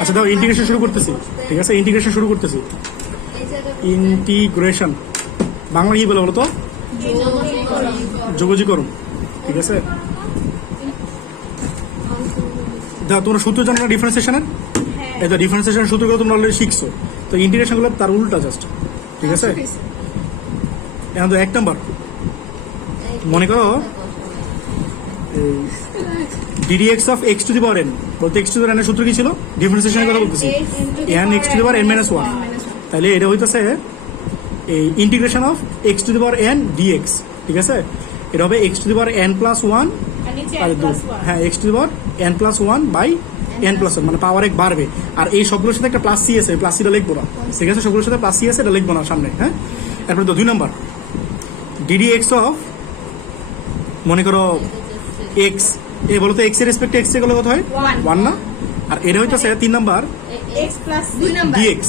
আচ্ছা দাও ইন্টিগ্রেশন শুরু করতেছি, ঠিক আছে? ইন্টিগ্রেশন শুরু করতেছি। ইন্টিগ্রেশন বাংলা কি বলে বলো তো? যোগজীকরণ, ঠিক আছে? দাও তোমরা সূত্র জানো না ডিফারেন্সিয়েশনের? এই তো ডিফারেন্সিয়েশনের সূত্রগুলো তোমরা অলরেডি শিখছো। তো ইন্টিগ্রেশনগুলো তার উল্টা জাস্ট, ঠিক আছে? এখন তো 1 নম্বর মনে করো ddx of x to the power n, বলতে x to the power n এর সূত্র কি ছিল? ডিফারেন্সিয়েশনের কথা বলতেছি, n x to the power n minus 1। তাহলে এটা হইতেছে এই integration of x to the power n dx, ঠিক আছে? এটা হবে x to the power n plus 1 আর 2, হ্যাঁ x to the power n plus 1 by n plus 1, মানে পাওয়ার 1 বাড়বে। আর এই সবগুলোর সাথে একটা প্লাস সি আছে, প্লাস সিটা লিখবো না, ঠিক আছে? সবগুলোর সাথে প্লাস সি আছে, এটা লিখবো না সামনে, হ্যাঁ? তারপরে তো 2 নম্বর ddx অফ মনে করো x, এই বলো তো x এর রেসপেক্টে x এর গুলো কত হয়? 1 না? আর এটা হইতাছে 3 number x plus 2 number dx।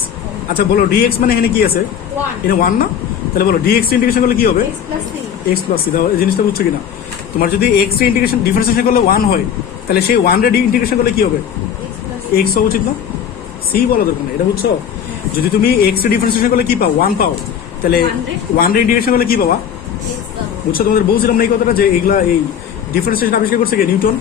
আচ্ছা বলো dx মানে এখানে কি আছে? 1 এটা 1 না? তাহলে বলো dx ইন্টিগ্রেশন করলে কি হবে? x plus 3 x plus c। দাও এই জিনিসটা বুঝছো কিনা? তোমার যদি x এর ইন্টিগ্রেশন ডিফারেন্সিয়েশন করলে 1 হয়, তাহলে সেই 1 এর ইন্টিগ্রেশন করলে কি হবে? x হওয়া উচিত না? c বলা দরকার না, এটা বুঝছো? যদি তুমি x এর ডিফারেন্সিয়েশন করলে কি পাও? 1 পাও, তাহলে 1 এর ইন্টিগ্রেশন করলে কি পাবা? বুঝছো? তোমাদের বলছিলাম না এই কথাটা যে এগুলা এই ডিফারেন্সিয়েশন আবিষ্কার করছে কে? নিউটন।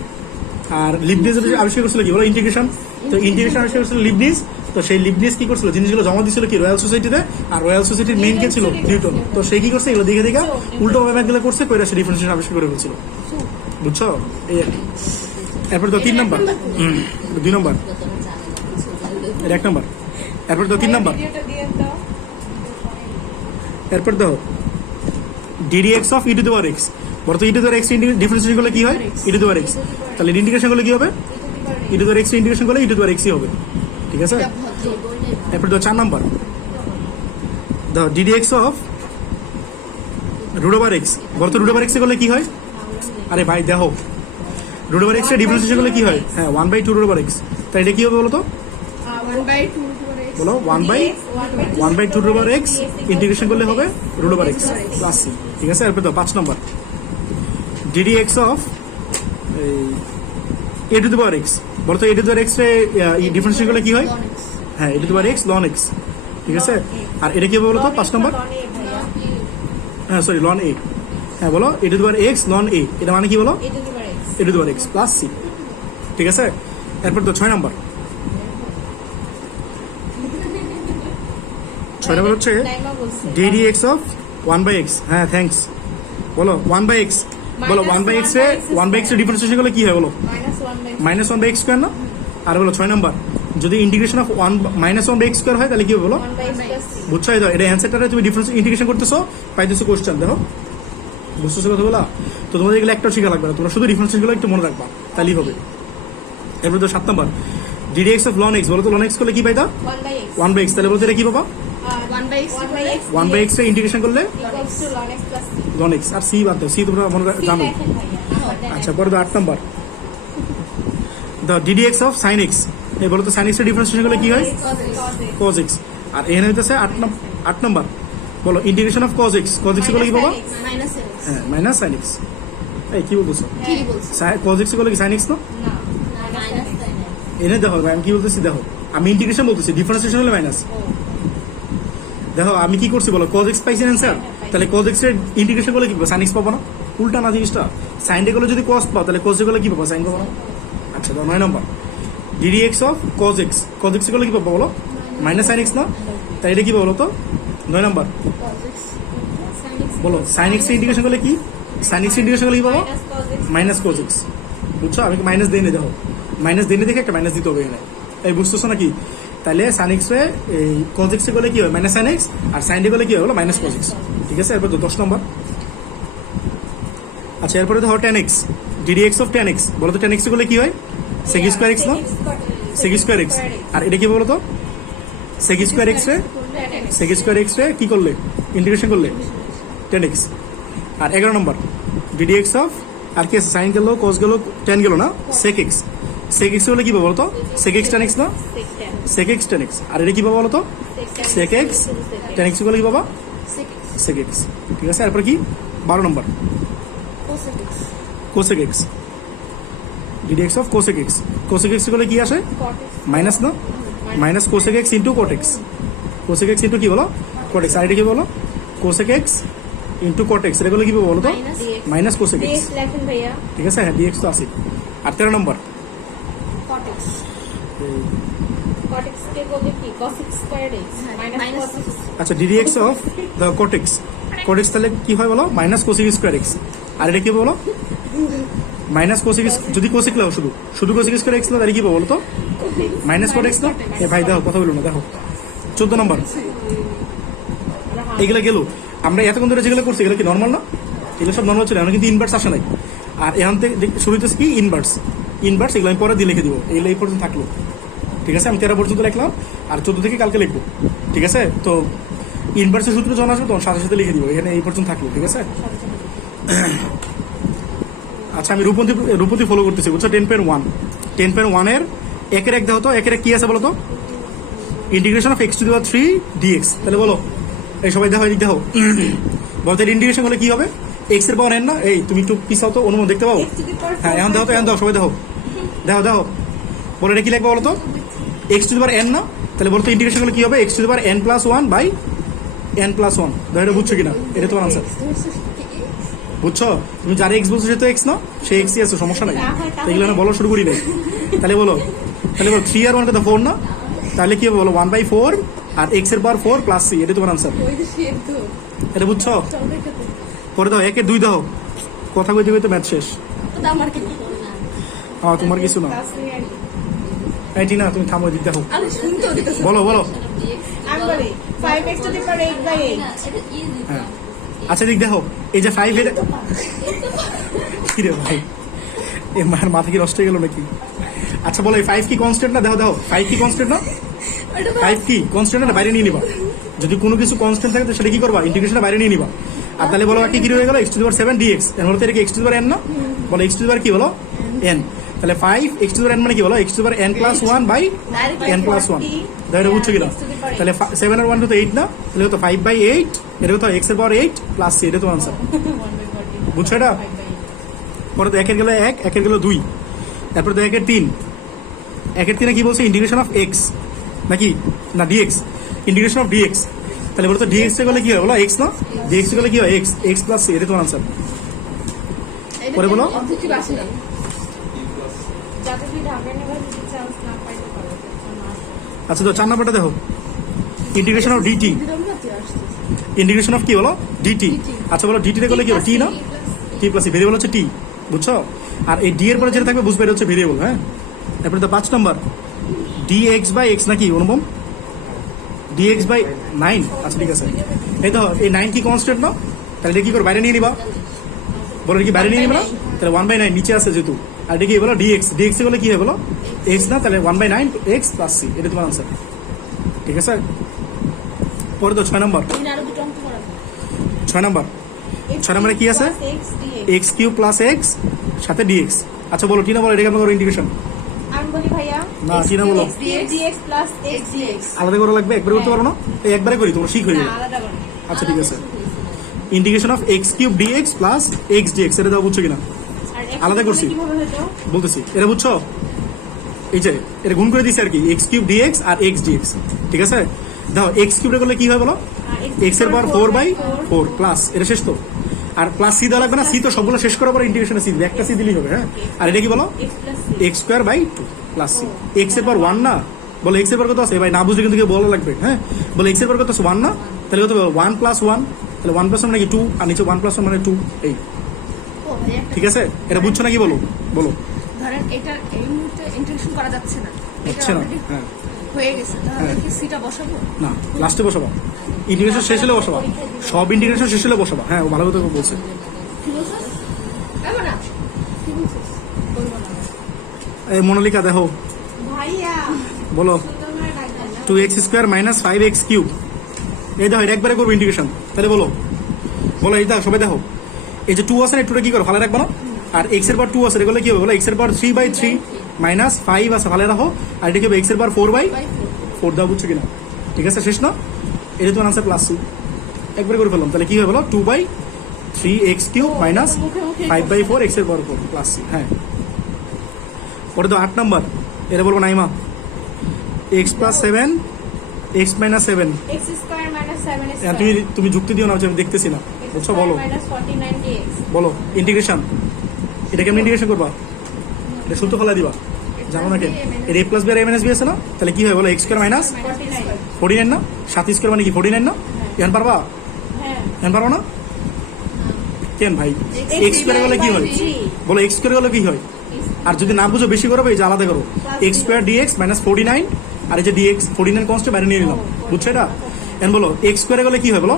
আর লিবনিজ আবিষ্কার করছিল কি বলো? ইন্টিগ্রেশন। তো ইন্টিগ্রেশন আবিষ্কার করছিল লিবনিজ। তো সেই লিবনিজ কি করছিল? জিনিসগুলো জমা দিছিল কি? রয়্যাল সোসাইটিতে। আর রয়্যাল সোসাইটির মেইন কে ছিল? নিউটন। তো সে কি করছে? এগুলো দেখে দেখে উল্টো ভাবে ম্যাথগুলো করছে, কইরা সে ডিফারেন্সিয়েশন আবিষ্কার করে ফেলছিল। বুঝছো? এই এরপর তো 3 নাম্বার 2 নাম্বার 1 নাম্বার, এরপর তো 3 নাম্বার, এরপর দেখো ddx of e to the power x, বলতো e to the power x differentiation করলে কি হয়? e to the power x। তাহলে ইন্টিগ্রেশন করলে কি হবে? e to the power x integration করলে e to the power x ই হবে, ঠিক আছে? এরপর তো 4 নাম্বার দাও ddx of root over x, বলতো root over x করলে কি হয়? আরে ভাই দেখো root over x এর ডিফারেন্সিয়েশন করলে কি হয়? হ্যাঁ 1/2 root over x। তাই এটা কি হবে বলো তো? 1/2 বলো 1/2 root over x ইন্টিগ্রেশন করলে হবে root over x plus c, ঠিক আছে? এরপর তো 5 number ddx of a to the power x, বলতো a to the power x এর ডিফারেন্সিয়েশন করলে কি হয়? হ্যাঁ a to the power x ln x, ঠিক আছে? আর এটা কি হবে বলো তো? 5 নাম্বার, হ্যাঁ সরি ln a, হ্যাঁ বলো a to the power x ln a, এটা মানে কি বলো? a to the power x plus c, ঠিক আছে? এরপর তো 6 নাম্বার 6 নাম্বার হচ্ছে ddx অফ 1/x, হ্যাঁ থ্যাঙ্কস। বলো 1/x, বলো 1/x এ 1/x এর ডিফারেন্সিয়েশন করলে কি হয় বলো? -1/x স্কয়ার না? আর বলো 6 নাম্বার যদি ইন্টিগ্রেশন অফ -1/x স্কয়ার হয় তাহলে কি হবে বলো? বুঝছো? এটা অ্যানসারটা তুমি ডিফারেন্স ইন্টিগ্রেশন করতেছো, পাইতেছো কোশ্চেন। দেখো বুঝতেছো কথাগুলো? তো তোমাদের এগুলো একটাও শেখা লাগবে না, তোমরা শুধু ডিফারেন্সগুলো একটু মনে রাখবা, তাহলেই হবে। এরপর তো 7 number ddx of ln x, বলো তো ln x করলে কি পাইতা? 1/x। তাহলে বলতে এটা কি পাবা? 1/x এর ইন্টিগ্রেশন করলে ln x, আর c বাদ দাও, c তোমরা মনে জানো। আচ্ছা পরে তো 8 number ddx of sin x, এই বলো তো sin x এর ডিফারেন্সিয়েশন করলে কি হয়? cos x। আর এখানে হইতেছে 8 নাম্বার বলো integration of cos x, cos x করলে কি পাবা? হ্যাঁ মাইনাস sin x। এই কি বলতেছো? cos x করলে কি sin x না? এনে দেখো আমি কি বলতেছি, দেখো আমি ইন্টিগ্রেশন বলতেছি, ডিফারেন্সিয়েশন হলে মাইনাস। দেখো আমি কি করছি বলো? cos x পাইছি অ্যান্সার, তাহলে cos x এর ইন্টিগ্রেশন করলে কি পাবো? sin x পাবো না? উল্টা না জিনিসটা, sin এ করলে যদি cos পাও তাহলে cos এ করলে কি পাবো? sin পাবো না? আচ্ছা তো 9 নম্বর ddx of cos x, cos x করলে কি পাবো বলো? মাইনাস sin x না? তাই এটা কি বলো তো? 9 নম্বর বলো sin x এর ইন্টিগ্রেশন করলে কি? sin x এর ইন্টিগ্রেশন করলে কি পাবো? Minus cos x। বুঝছো? আমি মাইনাস দিয়ে নে, দেখো মাইনাস দিয়ে দেখে একটা মাইনাস দিতে হবে এখানে, এই বুঝতেছো নাকি? তাহলে sin x এ এই cos x এ করলে কি হয়? মাইনাস sin x, আর sin এ করলে কি হয় বলো? মাইনাস cos x, ঠিক আছে? এরপর তো 10 নম্বর আচ্ছা এরপরে ধরো tan x, ddx of tan x, বলো তো tan x করলে কি হয়? sec স্কয়ার x না? sec square x। আর এটা কি বলো তো? sec স্কয়ার x রে কি করলে? ইন্টিগ্রেশন করলে tan x। আর 11 নম্বর ddx অফ, আর কি আছে? sin গেল, cos গেল, tan গেল না? sec x, sec x হলে কি পাবো বলো তো? sec x tan x না? sec x tan x। আর এটা কি পাবো বলো তো? sec x tan x করলে কি পাবা? sec x, ঠিক আছে? এরপর কি 12 নম্বর cosec x, d d x of cosec x. Cosec x করলে কি আসে? মাইনাস না, minus cosec x into cot x. Cosec x into কি বলো? Cot x. আর এটা কি বলো? Cosec x into cot x. এটা করলে কি বলো তো? Minus cosec x. dx লেখেন ভাইয়া ঠিক আছে, হ্যাঁ ডিএক্স তো আছে। আর 13 নম্বর, cot x কে বলে কি cos x squared x minus cos x আচ্ছা d d x of the cot x. Cot x তাহলে কি হয় বলো? Minus cosec square x. আর এটা কি বলো? Minus cosec. যদি কোসেক লাও, শুধু শুধু কোসেক স্কোয়ার এক্স লাও, তাহলে কি বলো তো? মাইনাস কোট এক্স না? এ ভাই দেখো কথা বলো না, দেখো 14 নম্বর। এগুলো গেল। আমরা এতক্ষণ ধরে যেগুলো করছি এগুলো কি নর্মাল না? এগুলো সব নর্মাল ছিল, এখন কিন্তু ইনভার্স আসে নাই। আর এখান থেকে শুরু হইতেছে কি? ইনভার্স। ইনভার্স এগুলো আমি পরে দিয়ে লিখে দিব। এগুলো এই পর্যন্ত থাকলো। ঠিক আছে, আমি 13 পর্যন্ত লিখলাম, আর 14 থেকে কালকে লিখবো। ঠিক আছে, তো ইনভার্সের সূত্র যখন আসবে তখন সাথে সাথে লিখে দিব। এখানে এই পর্যন্ত থাকলো। ঠিক আছে, আচ্ছা আমি রূপতি ফলো করতেছি, বুঝছো? 10.1 10.1 এর একের এক দেখো তো। একের এক কি আছে বলো তো? Integration of x to the power 3 d x. তাহলে বলো, এই সবাই দেখো, এদিক দেখো বলতে ইন্টিগ্রেশন হলে কি হবে? এক্স এর পাওয়ার এন না? এই তুমি একটু পিছাও তো, অনুমান দেখতে পাও? হ্যাঁ এখন দেখো তো, এখন দেখো সবাই দেখো, দেখো দেখো বলো এটা কি লিখবো বলো তো? X to the power n না? তাহলে বলতো ইন্টিগ্রেশন হলে কি হবে? X to the power n plus 1 by n plus 1। দেখো এটা বুঝছো কিনা? এটা তোমার আনসার। বুঝছো? তুমি যার এক্স বলছো সে তো এক্স না, সে এক্সই আছে, সমস্যা নাই। তো এগুলো না বলো, শুরু করি নাই। তাহলে বলো 3 আর 1 কত? 4 না? তাহলে কি হবে বলো? 1/4 আর এক্স এর পাওয়ার 4 প্লাস সি। এটা তোমার আনসার। এটা বুঝছো? পরে দাও 1 এর 2 দাও। কথা কইতে কইতে ম্যাথ শেষ। তোমার কিছু না। এই না, তুমি থামো, দিক দেখো, বলো বলো। আমি বলি 5x to the power 8/8 হ্যাঁ আচ্ছা দিক দেখো, এই যে 5 এর কি রে ভাই, এ মার মাথা কি নষ্ট হয়ে গেল নাকি? আচ্ছা বলো, এই 5 কি কনস্ট্যান্ট না? দেখো দেখো 5 কি কনস্ট্যান্ট না? 5 কি কনস্ট্যান্ট না? বাইরে নিয়ে নিবা। যদি কোনো কিছু কনস্ট্যান্ট থাকে তো সেটা কি করবা? ইন্টিগ্রেশনটা বাইরে নিয়ে নিবা। আর তাহলে বলো কি হয়ে গেল? x to the power 7 dx। এর হলো তো এটা x to the power n না? বলো x টু দি পাওয়ার কি বলো? n। তাহলে 5 x to the power n মানে কি বলো? x to the power n plus 1 by n plus 1। দেখো এটা বুঝছো কিনা? তাহলে 7 আর 1 তো 8 না? তাহলে তো 5/8। এটা তো x এর পাওয়ার 8 প্লাস c। এটা তো আনসার। বুঝছো এটা? পরে তো 1 এর গেল 1, 1 এর গেল 2, তারপরে তো 1 এর 3। 1 এর 3 কি বলছে? ইন্টিগ্রেশন অফ x নাকি না dx? Integration of dx। তাহলে বলো তো dx এর গেলে কি হয় বলো? x না? dx এর গেলে কি হয়? x plus c। এটা তো আনসার। পরে বলো অবজেক্টিভ আসে না যাতে তুই ঢাকা নেবার চান্স না পাইতে পারো। আচ্ছা তো 4 নাম্বারটা দেখো, integration of dt। Integration of কি বলো? dt। আচ্ছা বলো dt তে গেলে কি হবে? t না? t plus c। ভেরিয়েবল হচ্ছে t, বুঝছো? আর এই d এর পরে যেটা থাকবে বুঝবে এটা হচ্ছে ভেরিয়েবল। হ্যাঁ, তারপরে তো 5 নাম্বার dx বাই x নাকি অনুপম? dx by 9। আচ্ছা ঠিক আছে, এই তো এই 9 কি কনস্ট্যান্ট না? তাহলে এটা কি করে বাইরে নিয়ে নিবা? বলো কি বাইরে নিয়ে নিবা না? তাহলে 1/9 নিচে আছে যেহেতু। আর এটা কি বলো? dx। dx এ বলে কি হবে বলো? x না? তাহলে 1/9 x প্লাস c। এটা তোমার আনসার। ঠিক আছে, পরে তো 6 নাম্বার। 6 নাম্বার, 6 নাম্বারে কি আছে? x কিউব প্লাস x সাথে dx। আচ্ছা বলো টিনা, বলো এটা কেমন করে ইন্টিগ্রেশন? আমি বলি ভাইয়া না টিনা বলো। dx plus x dx আলাদা করে লাগবে, একবারে করতে পারো না? এই একবারে করি, তোমরা শিখ হয়ে যাবে। আলাদা করে। আচ্ছা ঠিক আছে, integration of x cube dx plus x dx। এটা দাও, বুঝছো কিনা? আর x আলাদা করছি। কিভাবে হলো? বলতেছি, এটা বুঝছো? এই যে এটা গুণ করে দিছি আর কি, x কিউব dx আর x dx। ঠিক আছে, দাও x কিউবটা করলে কি হয় বলো? x এর পাওয়ার 4/4 প্লাস, এটা শেষ তো। আর প্লাস c দেওয়া লাগবে না, c তো সবগুলো শেষ করার পর ইন্টিগ্রেশনে c দিবে, একটা c দিলেই হবে। হ্যাঁ, আর এটা কি বলো? x plus c x square by 2 plus c। x এর পাওয়ার 1 না? বলো x এর পাওয়ার কত আছে? ভাই না বুঝলে কিন্তু কেউ বলা লাগবে। হ্যাঁ, বলো x এর পাওয়ার কত আছে? 1 না? তাহলে কত 1 প্লাস 1, তাহলে 1 প্লাস 1 মানে কি 2, আর নিচে 1 প্লাস 1 মানে 2। এই ও ভাইয়া ঠিক আছে, এটা বুঝছো নাকি? বলো বলো। ধরেন এটা এই মুহূর্তে ইন্টারেকশন করা যাচ্ছে না, হচ্ছে না? হ্যাঁ হয়ে গেছে, তাহলে কি সিটা বসাবো? না, লাস্টে বসাবা। ইন্টিগ্রেশন শেষ হলে বসাবা, সব ইন্টিগ্রেশন শেষ হলে বসাবা। হ্যাঁ, ও ভালো কথা বলছে। কি বলছিস? এমন না কি বলছিস? বলবো না এই মনোলিকা দেখো, ভাইয়া বলো সুন্দর করে রাখবেন না 2x square minus 5x cube. এই দেখো, এটা একবারে করবো ইন্টিগ্রেশন। তাহলে বলো বলো, এই দেখো সবাই দেখো, এই যে 2 আছে না, 2টা কি করো? ভালো রাখবো না? আর x এর পাওয়ার 2 আছে, এগুলো কি হবে বলো? x এর পাওয়ার 3/3 মাইনাস 5 আছে, ভালো রাখো। আর এটা কি হবে? x এর পাওয়ার 4/4 দাও, বুঝছো কিনা? ঠিক আছে, শেষ না? এটা তোমার আনসার প্লাস 2। একবারে করে ফেললাম, তাহলে কি হবে বলো? 2/3x কিউব মাইনাস 5/4 x এর পাওয়ার 4 প্লাস c। হ্যাঁ, ওটা তো 8 নাম্বার। এটা বলবো Naima x plus 7 x minus 7। X square minus 7 তুমি যুক্তি দিও না, আমি দেখতেছি না, বুঝছো? বলো মাইনাস 49 dx। বলো ইন্টিগ্রেশন। এটা কেমন ইন্টিগ্রেশন করবা? এটা সূত্র ফেলা দিবা, জানো না কেন? এটা এ প্লাস বি আর এ মাইনাস বি আছে না, তাহলে কি হয় বলো? এক্স স্কোয়ার মাইনাস 49 না, 7 স্কোয়ার মানে কি 49 না? এখন পারবা? হ্যাঁ এখন পারবো না কেন ভাই? এক্স স্কোয়ার গেলে কি হয় বলো? এক্স স্কোয়ার গেলে কি হয়? আর যদি না বুঝো বেশি করো, এই যে আলাদা করো, এক্স স্কোয়ার ডিএক্স মাইনাস 49, আর এই যে ডিএক্স 49 কনস্ট্যান্ট বাইরে নিয়ে নিলাম, বুঝছো এটা? এখন বলো এক্স স্কোয়ার গেলে কি হয় বলো?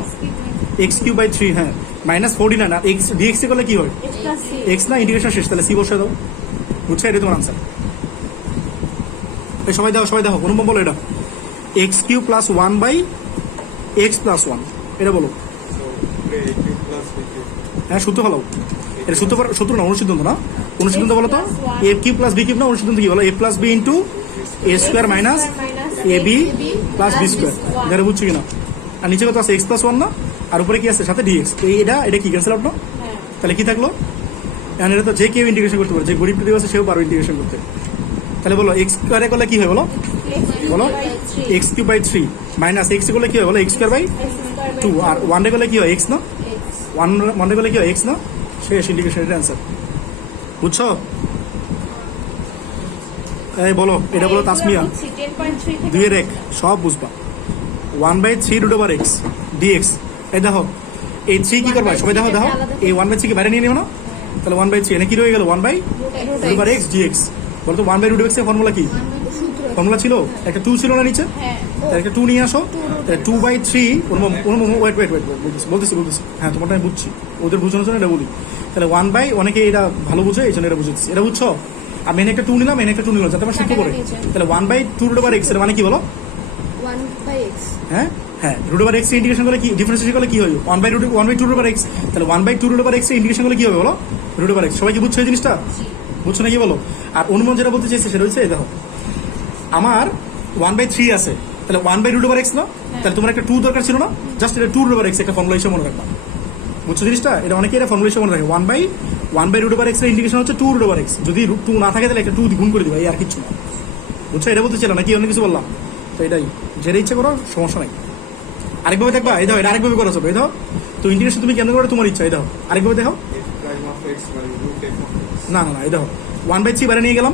এক্স কিউ বাই 3, হ্যাঁ, মাইনাস 49, আর এক্স ডিএক্স গেলে কি হয়? X plus c. এক্স না, ইন্টিগ্রেশন শেষ, তাহলে সি বসে দাও, বুঝছো? এটা তোমার আনসার। এই সবাই দেখো অনুপম বলো এটা। X cube plus 1 by x plus 1, এটা বলো। হ্যাঁ সূত্র ফেলাও, এটা সূত্র না, অনুসিদ্ধান্ত না, অনুসিদ্ধান্ত বলো তো। এ কিউ প্লাস বি কিউ না, অনুসিদ্ধান্ত কি বলো? এ plus B into A square minus A B plus B square, এটা বুঝছো কিনা? আর নিচে কত আছে? এক্স প্লাস 1 না, আর উপরে কি আছে সাথে ডিএক্স। এটা কি ক্যান্সেল আউট না? হ্যাঁ তাহলে কি থাকলো? এখন এটা তো যে কেউ ইন্টিগ্রেশন করতে পারে, যে গরিব টুরিব আছে সেও পারো ইন্টিগ্রেশন করতে। তাহলে বলো এক্স স্কোয়ারে করলে কি হয় বলো? বলো x cube by 3 minus x করলে কি হয় বলো? এক্স স্কোয়ার বাই 2, আর 1 রে করলে কি হয়? এক্স না, 1 রে করলে কি হয়? এক্স না, শেষ ইন্টিগ্রেশন, এটা অ্যান্সার, বুঝছো? এই বলো এটা বলো তাসমিয়া, 10.3 2 এর এক সব বুঝবা। 1/3 রুট ওভার এক্স ডিএক্স। এই দেখো এই 3 কি করবা সবাই? দেখো এই 1/3 কি বাইরে নিয়ে নিও না, তাহলে 1/3 এনে কি রয়ে গেল? 1/√x dx. বলো তো 1/√x এর ফর্মুলা কি? ফর্মুলা ছিল একটা 2 ছিল না নিচে, হ্যাঁ তাহলে একটা 2 নিয়ে আসো, তাহলে 2/3 ওয়েট বলতেছি, হ্যাঁ তোমারটা আমি বুঝছি, ওদের বোঝানোর জন্য এটা বলি। তাহলে 1/, অনেকে এটা ভালো বুঝে এই জন্য এটা বুঝেছি, এটা বুঝছো? আমি এনে একটা 2 নিলাম, এনে একটা 2 নিলাম, যাতে আমার সূত্র করে। তাহলে 1/2√x এর মানে কি বলো? 1/x। হ্যাঁ হ্যাঁ, রুট ওভার এক্স ইন্টিগ্রেশন করলে কি ডিফারেন্সিয়েশন করলে কি হবে? 1/2√x, তাহলে 1/2√x ইন্টিগ্রেশন করলে কি হবে বলো? Root over x. সবাই কি বুঝছো এই জিনিসটা? বুঝছো নাকি বলো? আর অনুমান যেটা বলতে চাইছে সেটা হচ্ছে, এই দেখো আমার 1/3 আছে, তাহলে 1/√x না, তাহলে তোমার একটা 2 দরকার ছিল না, জাস্ট এটা 2√x একটা ফর্মুলা হিসেবে মনে রাখবা, বুঝছো জিনিসটা? এটা অনেকে এটা ফর্মুলা হিসেবে মনে রাখে। 1/√x এর ইন্টিগ্রেশন হচ্ছে 2√x, যদি 2 না থাকে তাহলে একটা 2 গুণ করে দিবা, এই আর কিছু না, বুঝছো? এটা বলতে ছিল নাকি অন্য কিছু বললাম? তো এটাই, যেটা ইচ্ছা করো, সমস্যা নাই। আরেকভাবে দেখবা, এই দাও, এটা আরেকভাবে করা যাবে, এই দাও তো ইন্টিগ্রেশন তুমি কেন করো তোমার ইচ্ছা, এই দাও আরেকভাবে দেখো। না, এই দেখো 1/3 বাইরে নিয়ে গেলাম,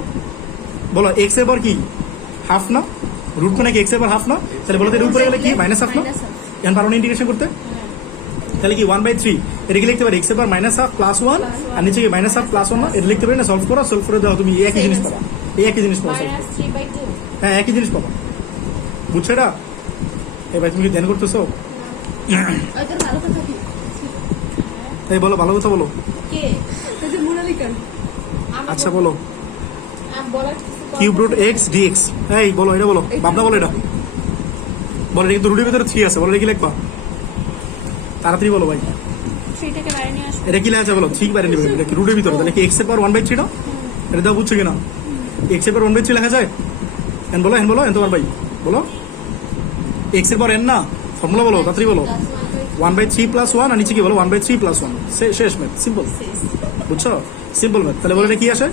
বলো এক্স এর পর কি হাফ না, রুট কোন এক্স এর পর হাফ না, তাহলে বলো এর উপরে গেলে কি মাইনাস হাফ না? এখন পারো না ইন্টিগ্রেশন করতে, তাহলে কি 1/3 এটাকে লিখতে পারি এক্স এর পর মাইনাস হাফ প্লাস 1, আর নিচে কি মাইনাস হাফ প্লাস 1 না, এটা লিখতে পারি না? সলভ করে দাও, তুমি একই জিনিস পাবা, একই জিনিস পাবা, -3/2। হ্যাঁ একই জিনিস পাবা, বুঝছো এটা? এবার তুমি কি ধ্যান করতেছো? ওইটার ভালো কথা কি? এই বলো, ভালো কথা বলো। কে? এই যে মোনালিকা। আচ্ছা বলো বলার কিউব রুট এক্স ডিএক্স। এই বলো, এটা বলো, ভাবনা বলো, এটা বলো, এটা কিন্তু রুটের ভিতরে 3 আছে, বলো এটা কি লিখবা? তাড়াতাড়ি বলো ভাই, 3 থেকে বাইরে নিয়ে আসো। এটা কি লেখা আছে বলো? 3 বাইরে নিবে, এটা কি রুটের ভিতরে, তাহলে কি এক্স এর পাওয়ার 1/3 না? এটা দাও, বুঝছো কিনা? এক্স এর পাওয়ার 1/3 লেখা যায়? এন বলো, তোমার ভাই বলো, এক্স এর পাওয়ার এন না, ফর্মুলা বলো, তাড়াতাড়ি বলো। 1/3 প্লাস 1, আর নিচে কি বলো? 1/3 প্লাস 1, শেষ ম্যাথ, সিম্পল, বুঝছো? Simple math. তাহলে বলো এটা কি আসে?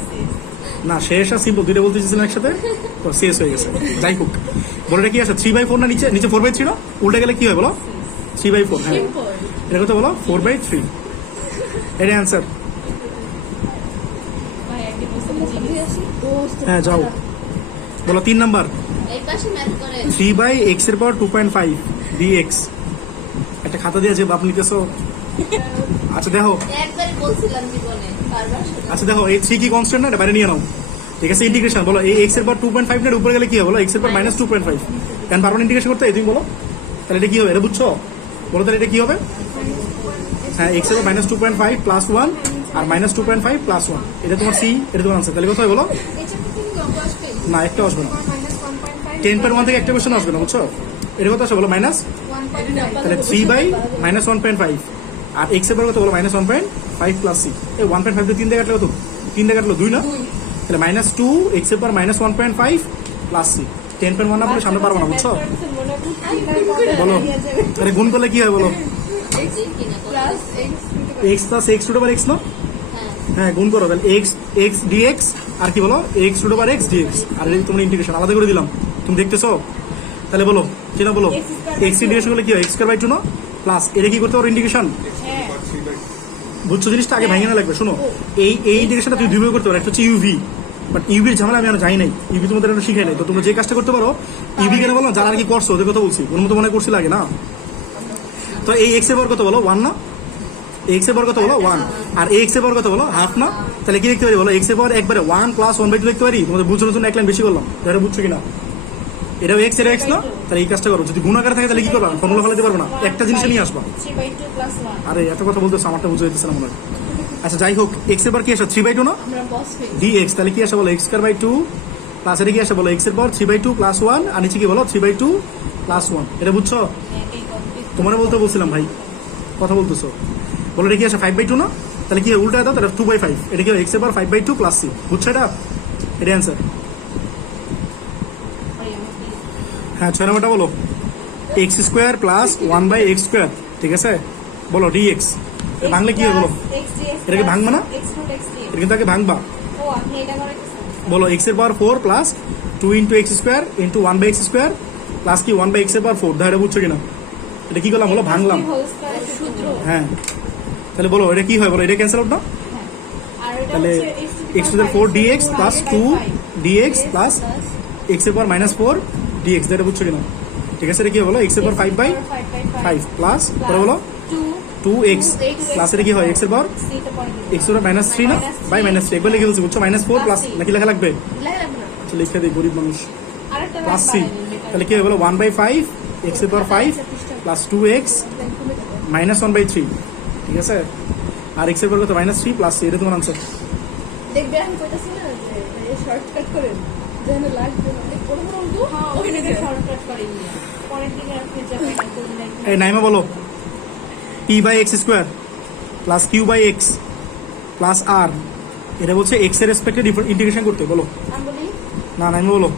না, শেষ আর সিম্পল দুইটা বলতে চেয়েছিলাম একসাথে, তো শেষ হয়ে গেছে, যাই হোক। বলো এটা কি আসে? 3/4 না, নিচে 4/3 না, উল্টে গেলে কি হয় বলো? 3/4, হ্যাঁ এটা কথা বলো, 4/3, এটা অ্যান্সার। ভাই একদিন বসে হ্যাঁ যাও, বলো 3 নাম্বার, এই পাশে ম্যাথ করে 3/x এর পাওয়ার 2.5 dx। একটা খাতা দিয়েছে, বাপ লিখেছো? আচ্ছা দেখো, একবারই বলছিলাম জীবনে, বারবার শোনা। আচ্ছা দেখো, এই 3 কি কনস্ট্যান্ট না, এটা বাইরে নিয়ে নাও, ঠিক আছে? ইন্টিগ্রেশন বলো, এই x এর পাওয়ার 2.5 না, উপরে গেলে কি হবে বলো? x এর পাওয়ার -2.5, এখন পারো ইন্টিগ্রেশন করতে, এই তুমি বলো, তাহলে এটা কি হবে? এটা বুঝছো? বলো তাহলে এটা কি হবে? হ্যাঁ, x এর পাওয়ার -2.5 প্লাস 1 আর -2.5 প্লাস 1, এটা তোমার সি, এটা তোমার আনসার। তাহলে কত হয় বলো? না, একটা আসবে না, 10/1 থেকে একটা কোশ্চেন আসবে না, বুঝছো? এটা কত আসবে বলো? মাইনাস, তাহলে 3/-1.5, আর এক্স এর পর কত বলো? -1.5 প্লাস সি। এই 1.5 দিয়ে 3 দিয়ে কাটলে কত? 3 দিয়ে কাটলো 2 না, তাহলে -2 এক্স এর পর -1.5 প্লাস সি। 10/1 না বলে সামনে পারবো না, বুঝছো? বলো, আরে গুণ করলে কি হয় বলো? X plus x root over x না, হ্যাঁ গুণ করো, তাহলে এক্স এক্স ডিএক্স আর কি বলো x root over x d x, আর এই তোমার ইন্টিগ্রেশন আলাদা করে দিলাম, তুমি দেখতেছো? তাহলে বলো যেটা বলো এক্স ইন্টিগ্রেশন করলে কি হয়, এক্স স্কয়ার বাই 2 না প্লাস এটা কি করতে পারো ইন্টিগ্রেশন, হ্যাঁ বুঝছো জিনিসটা? আগে ভাঙে না লাগবে, শোনো এই ইন্টিগ্রেশনটা তুমি দুইভাবে করতে পারো, একটা হচ্ছে ইউভি, বাট ইউভির ঝামেলা আমি আর যাই নাই, ইউভি তোমাদের একটু শিখাই নাই, তো তোমরা যে কাজটা করতে পারো ইউভি কেন বলো, যারা আর কি করছো ওদের কথা বলছি, ওর মতো মনে করছি লাগে না। তো এই এক্স এর বর কত বলো 1 না, এক্স এর বর কত বলো 1, আর এক্স এর বর কত বলো হাফ না, তাহলে কি লিখতে পারি বলো এক্স এর বর একবারে 1 প্লাস 1/2 লিখতে পারি, তোমাদের বুঝানোর জন্য এক লাইন বেশি করলাম, এটা বুঝছো কিনা? এটাও এক্স এর এক্স না, তাহলে এই কাজটা করো, যদি গুণাকার থাকে তাহলে কি করবা, ফর্মুলা ফেলাতে পারবে না, একটা জিনিস নিয়ে আসবা। 3/2 + 1 আরে এত কথা বলতেছো আমারটা বুঝে যেতেছে না মনে হয়। আচ্ছা যাই হোক, এক্স এর পর কি আসে 3/2 না আমরা বস পেয়েছি ডিএক্স, তাহলে কি আসে বলো এক্স স্কয়ার বাই 2 প্লাস এটা কি আসে বলো এক্স এর পর 3/2 প্লাস 1, আর নিচে কি বলো 3/2 প্লাস 1, এটা বুঝছো? এই কমপ্লিট তোমার বলতে বলছিলাম ভাই, কথা বলতেছো, বলো এটা কি আসে 5/2 না, তাহলে কি হয় উল্টা দাও, তাহলে 2/5, এটা কি হয় এক্স এর পর 5/2 প্লাস সি, বুঝছো এটা? এটা অ্যান্সার। হ্যাঁ 6 নম্বরটা বলো x square plus 1/x square, ঠিক আছে বলো ডিএক্স, ভাঙলে কি হয় বলো, এটাকে ভাঙবা না, এটা কিন্তু আগে ভাঙবা, ও আপনি এটা করেছেন বলো এক্স এর পাওয়ার 4 plus 2 into x square into 1/x square plus কি 1/x এর পাওয়ার 4, এটা বুঝছো কিনা? এটা কি করলাম বলো ভাঙলাম, হোল স্কয়ারের সূত্র হ্যাঁ তাহলে বলো এটা কি হয় বলো, এটা ক্যান্সেল আউট না, হ্যাঁ আর এটা তাহলে হচ্ছে x to the 4 dx plus 2 dx plus x এর পাওয়ার মাইনাস 4 dx, এটা বুঝছো কিনা? ঠিক আছে, এটা কি বলো x এর পাওয়ার 5/5 প্লাস পরে বলো 2x প্লাস এটা কি হয় x এর পাওয়ার x এর মাইনাস 3 না বাই মাইনাস 3, একবার লিখে বলছি বুঝছো, মাইনাস 4 প্লাস নাকি লেখা লাগবে, আচ্ছা লিখে দিই গরিব মানুষ, প্লাস সি, তাহলে কি হয় বলো 1/5 x এর পাওয়ার 5 প্লাস 2x মাইনাস 1/3, ঠিক আছে, আর x এর পাওয়ার কত মাইনাস 3 প্লাস সি, এটা তোমার আনসার। দেখবে আমি কইতাছি না যে শর্টকাট করেন যেন লাগবে না বড় বড় উল্টো ওইটাকে শর্টকাট করে নিয়ে পরের দিকে আপনি যাবেন করলেন এই নাইমা বলো p by x square plus q by x plus r, এটা বলছে এক্স এর রেসপেক্টে ইন্টিগ্রেশন করতে, বলো আমি বলি না নাইমা বলো,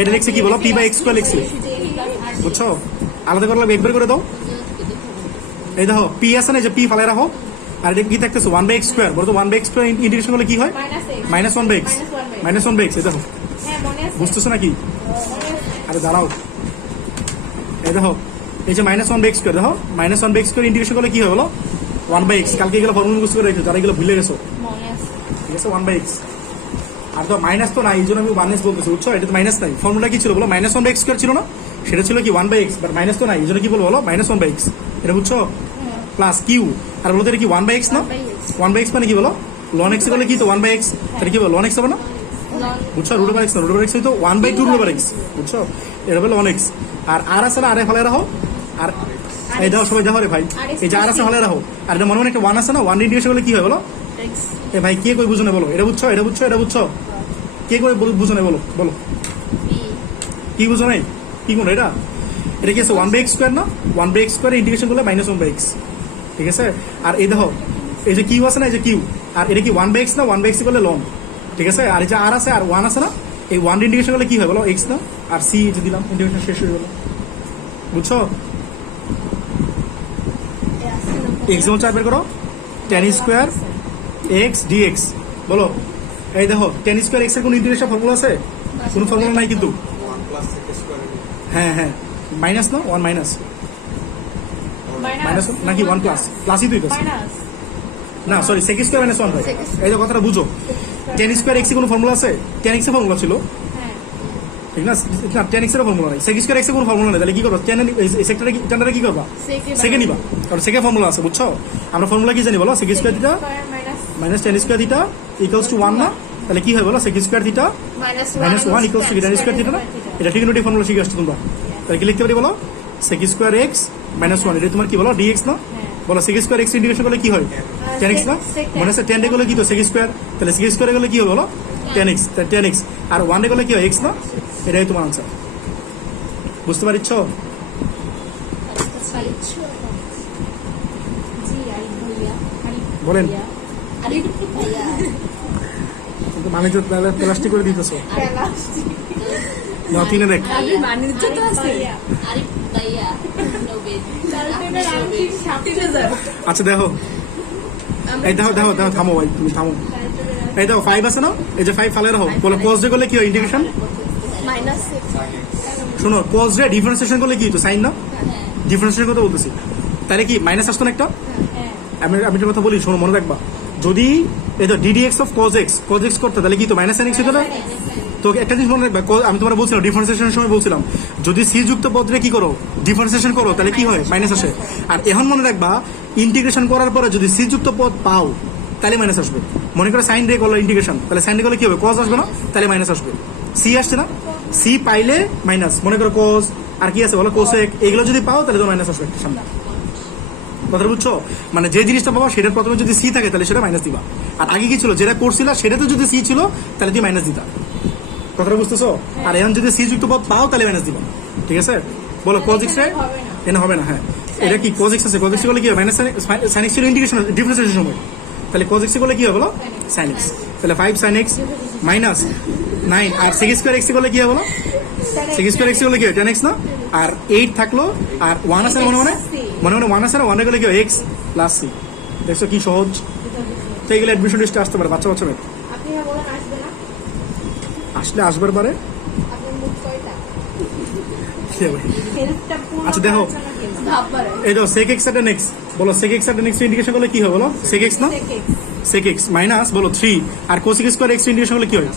এটা লিখছে কি বলো p বাই এক্স স্কোয়ার লিখছে, বুঝছো? আলাদা করে একবার করে দাও, এই দেখো p আছে না, যে p ফালাই রাখো, আর এটা কি থাকতেছে 1/x স্কোয়ার, বলো তো 1/x স্কোয়ার ইন্টিগ্রেশন করলে কি হয় মাইনাস 1/x, মাইনাস 1/x, এই দেখো হ্যাঁ মনে আছে বুঝতেছো নাকি? মনে আছে আরে দাঁড়াও, এই দেখো এই যে মাইনাস 1/x স্কোয়ার, দেখো মাইনাস 1/x স্কোয়ার ইন্টিগ্রেশন করলে কি হয় বলো 1/x, কালকে এগুলো ফর্মুলা মুখস্থ করে রেখেছো, যারা এগুলো ভুলে গেছো, মনে আছে ঠিক আছে 1/x, আর তো মাইনাস তো নাই, এই জন্য আমি মাইনাস বলতেছি, বুঝছো? এটা তো মাইনাস নাই, ফর্মুলা কি ছিল বলো মাইনাস 1/x স্কোয়ার ছিল না, সেটা ছিল কি 1/x, বাট মাইনাস তো নাই, এই জন্য কি বলবো বলো মাইনাস 1/x, এটা বুঝছো? প্লাস কিউ, আর বলো তো এটা কি 1/x না, 1/x মানে কি বলো লন এক্স করলে কি তো 1/x, তাহলে কি বলো লন এক্স হবে না, বুঝছো? রুট ওভার এক্স না, রুট ওভার এক্স হয়তো 1/2 রুট ওভার এক্স, বুঝছো? এটা হবে লন এক্স, আর আর আছে না, আরে ফলে রাখো, আর এই দাও সবাই দেখো রে ভাই, এই যে আর আছে ফলে রাখো, আর এটা মনে মনে একটা 1 আছে না, 1 ইন্টিগ্রেশন করলে কি হয় বলো, এ ভাই কে কই বুঝো না বলো, এটা বুঝছো, এটা বুঝছো, এটা বুঝছো, কে কই বুঝো না বলো, বলো কি বুঝো নাই, কি কোন এটা, এটা কি আছে 1/x স্কোয়ার না, 1/x স্কোয়ার ইন্টিগ্রেশন করলে মাইনাস 1/x, ঠিক আছে, আর এই দেখো এই যে কিউ আছে না, এই যে কিউ, আর এটা কি 1/x না, 1/x করলে লন, ঠিক আছে, আর এই যে আর আছে আর 1 আছে না, এই 1 ইন্টিগ্রেশন করলে কি হয় বলো x না, আর c যে দিলাম ইন্টিগ্রেশন শেষ হয়ে গেল, বুঝছো? x যেমন 4 বের করো tan স্কোয়ার x dx, বলো এই দেখো tan স্কোয়ার x এর কোন ইন্টিগ্রেশন ফর্মুলা আছে, কোনো ফর্মুলা নাই কিন্তু, 1 plus sec square হ্যাঁ হ্যাঁ মাইনাস না 1 মাইনাস মাইনাস নাকি 1 প্লাস প্লাসই তুই মাইনাস না সরি sec স্কোয়ার মাইনাস 1 হয়, এই যে কথাটা বুঝো, tan স্কোয়ার x এর কোনো ফর্মুলা আছে, tan x এর ফর্মুলা ছিল, হ্যাঁ ঠিক না, না tan x এর ফর্মুলা নাই, sec স্কোয়ার x এর কোনো ফর্মুলা নেই, তাহলে কি করবা tan এই সেক্টরে tanটা কি করবা সেকে নিবা, কারণ সেকের ফর্মুলা আছে, বুঝছো? আমরা ফর্মুলা কি জানি বলো sec square theta minus tan square theta equals to 1 না, তাহলে কি হয় বলো sec square theta minus 1 equals to tan square theta না, এটা ট্রিগোনোমেট্রি ফর্মুলা শিখে আসছো তোমরা, তাহলে কি লিখতে পারি বলো sec স্কোয়ার x মাইনাস 1, এটা তোমার কি বলো dx না, বলো sec স্কোয়ার x ইন্টিগ্রেশন করলে কি হয় tan x না, মনে আছে tan এ করলে কি তো sec স্কোয়ার, তাহলে sec স্কোয়ার করলে কি হবে বলো tan x, tan x, আর 1 এ করলে কি হয় x না, এটাই তোমার আনসার, বুঝতে পারছো? বলেন মানে তো প্লাস্টিক করে দিতেছো না, তিনে দেখ বাণিজ্য তো আছে আচ্ছা দেখো এই দেখো দেখো দেখো, থামো ভাই, তুমি থামো। এই দেখো 5 আছে না, এই যে 5 ফালে রাখো, বলো cos রে করলে কি হয় ইন্টিগ্রেশন? -6 শোনো, cos রে ডিফারেন্সিয়েশন করলে কি হতো, সাইন না? ডিফারেন্সিয়েশন কথা বলতেছি, তাহলে কি মাইনাস আসতো না একটা? আমি একটা কথা বলি, শোনো, মনে রাখবা, যদি এই তো ddx অফ cos x করতে, তাহলে কি তো মাইনাস sin x হতো না? তো একটা জিনিস মনে রাখবা, আমি তোমার বলছিলাম ডিফারেন্সিয়েশনের সময় বলছিলাম, যদি সি যুক্ত পদরে কি করো, ডিফারেন্সিয়েশন করো, তাহলে কি হয়, মাইনাস আসে। আর এখন মনে রাখবা, ইন্টিগ্রেশন করার পরে যদি সি যুক্ত পদ পাও, তাহলে মাইনাস আসবে। মনে করো সাইন রে করলো ইন্টিগ্রেশন, তাহলে সাইন রে করলে কি হবে, cos আসবে না, তাহলে মাইনাস আসবে। সি আসছে না, সি পাইলে মাইনাস, মনে করো cos, আর কি আছে বলো, cosec, এগুলো যদি পাও তাহলে তো মাইনাস আসবে সামনে। কথা বুঝছো? মানে যে জিনিসটা পাবো সেটার প্রথমে যদি সি থাকে তাহলে সেটা মাইনাস দিবা, আর আগে কি ছিল যেটা করছিল সেটাতে যদি সি ছিল তাহলে তুমি মাইনাস দিতা। কথাটা বুঝতেছো? আর এখন যদি সি যুক্ত পদ পাও তাহলে মাইনাস দিবা, ঠিক আছে? বলো cos x রে এনে হবে না, হ্যাঁ এটা কি cos x আছে, cos x বলে কি হবে, মাইনাস sin x ছিল ইন্টিগ্রেশন ডিফারেন্সিয়েশন সময়, তাহলে cos x বলে কি হবে বলো, sin x, তাহলে 5 sin x মাইনাস 9, আর sec স্কয়ার x বলে কি হবে বলো, sec স্কয়ার x বলে কি হয়, tan x না, আর 8 থাকলো, আর 1 আছে না, মনে মনে 1 আছে না, 1 এর গেলে কি হয়, x প্লাস c। দেখছো কি সহজ? তো এগুলো অ্যাডমিশন টেস্টে আসতে পারে, বাচ্চা বাচ্চা মেয়ে আপনি বলেন আসবে না, আসলে আসবার পারে। আপনার মুখ কয়টা? কি হবে? হেল্পটা পুরো আচ্ছা দেখো, ভাববার এই দাও sec x আর tan x, বলো sec x আর tan x ইন্টিগ্রেশন করলে কি হয় বলো, sec x না, sec x মাইনাস বলো 3, আর cosec স্কয়ার x ইন্টিগ্রেশন করলে কি হয়,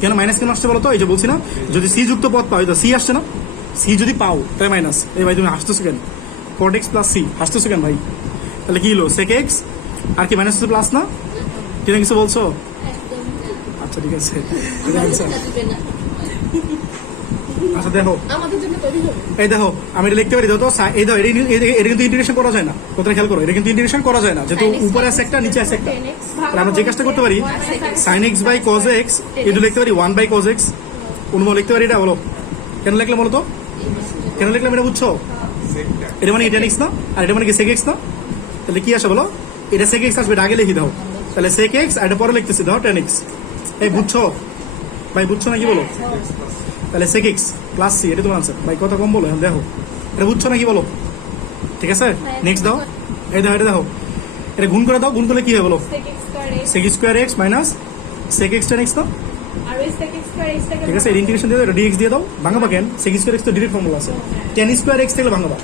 কেন মাইনাস কেন আসছে বলো তো, এই যে বলছি না, যদি সি যুক্ত পদ পাও, সি আসছে না, সি যদি পাও তাহলে মাইনাস। এই ভাই তুমি হাসতেছো কেন, cot x প্লাস সি, হাসতেছো কেন ভাই? তাহলে কি হলো, sec x আর কি মাইনাস প্লাস না, কি না কিছু বলছো? আচ্ছা ঠিক আছে, এটা answer। আচ্ছা দেখো, আমাদের জন্য তৈরি হবে। এই দেখো আমি এটা লিখতে পারি, দেখো তো, এই দেখো এটা কিন্তু ইন্টিগ্রেশন করা যায় না, কথাটা খেয়াল করো, এটা কিন্তু ইন্টিগ্রেশন করা যায় না, যেহেতু উপরে আছে একটা নিচে আছে একটা। আর আমরা যে কাজটা করতে পারি, sin x by cos x এটা লিখতে পারি 1 বাই cos x, অনুমান লিখতে পারি, এটা বলো কেন লিখলাম বলো তো, কেন লিখলাম এটা বুঝছো? এটা মানে tan x না, আর এটা মানে কি sec x না, তাহলে কি আসে বলো, এটা sec x আসবে, এটা আগে লিখে দাও, তাহলে sec x আর এটা পরে লিখতেছি দাও tan x। এই বুঝছো ভাই, বুঝছো নাকি বলো? তাহলে sec x প্লাস c, এটা তোমার আনসার ভাই, কথা কম বলো, এখন দেখো এটা বুঝছো নাকি বলো, ঠিক আছে? নেক্সট দাও, এই দেখো, এটা দেখো, এটা গুণ করে দাও, গুণ করলে কি হয় বলো, sec square x minus sec x tan x না, আর ওই sec স্কয়ার x টাকে ঠিক আছে? এর ইন্টিগ্রেশন দিয়ে দাও, এটা dx দিয়ে দাও, ভাঙাবা কেন, sec স্কয়ার x তো ডিরেক্ট ফর্মুলা আছে, tan স্কয়ার x থাকলে ভাঙাবা,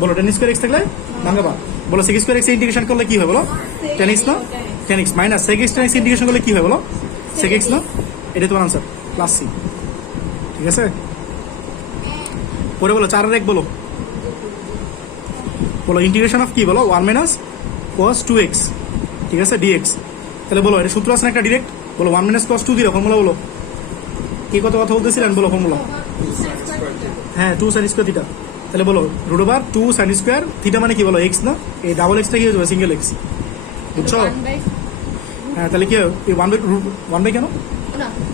বলো tan স্কয়ার x থাকলে ভাঙাবা, বলো sec স্কয়ার x এর ইন্টিগ্রেশন করলে কি হয় বলো, tan x না, tan x minus sec x tan x integration করলে কি হয় বলো, sec x না, এটা তোমার আনসার প্লাস c, ঠিক আছে? পরে বলো 4 আর 1 বলো, বলো ইন্টিগ্রেশন অফ কি বলো, 1 মাইনাস cos 2x, ঠিক আছে, dx। তাহলে বলো এটা সূত্র আছে না একটা ডিরেক্ট, বলো 1 মাইনাস cos 2 দিলে ফর্মুলা বলো, কি কথা বলতেছিলেন বলো ফর্মুলা, হ্যাঁ 2 sin স্কয়ার থিটা, তাহলে বলো root over 2 sin square theta মানে কি বলো, x না, এই ডাবল x টা কি হয়ে যাবে, সিঙ্গেল x, বুঝছো? হ্যাঁ তাহলে কি হয়, এই 1 বাই কেন,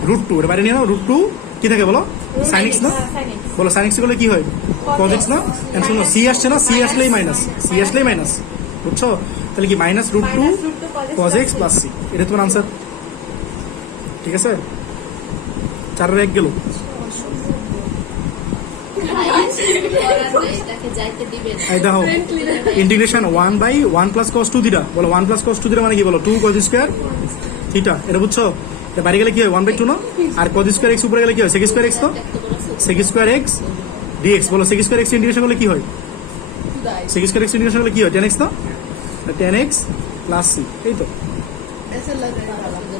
রুট 2, এর বাইরে নিয়ে নাও, রুট 2 কি থাকে বলো, sin x না, বলো sin x করলে কি হয়, cos x না, এন্ড শুনো সি আসছে না, সি আসলেই মাইনাস, সি আসলেই মাইনাস, বুঝছো? তাহলে কি minus root 2 cos x plus c, এটা তোমার আনসার, ঠিক আছে? 4 আর 1 গেল, এই দেখো integration 1 by 1 plus cos 2 theta, বলো 1 প্লাস cos 2 থিটা মানে কি বলো, 2 cos স্কয়ার থিটা, এটা বুঝছো? এটা বাইরে গেলে কি হয় 1 বাই 2 না, আর cos স্কয়ার x উপরে গেলে কি হয়, sec স্কয়ার x তো, sec স্কয়ার x dx, বলো sec স্কয়ার x ইন্টিগ্রেশন করলে কি হয়, sec স্কয়ার x ইন্টিগ্রেশন করলে কি হয়, tan x না, tan x প্লাস c, এই তো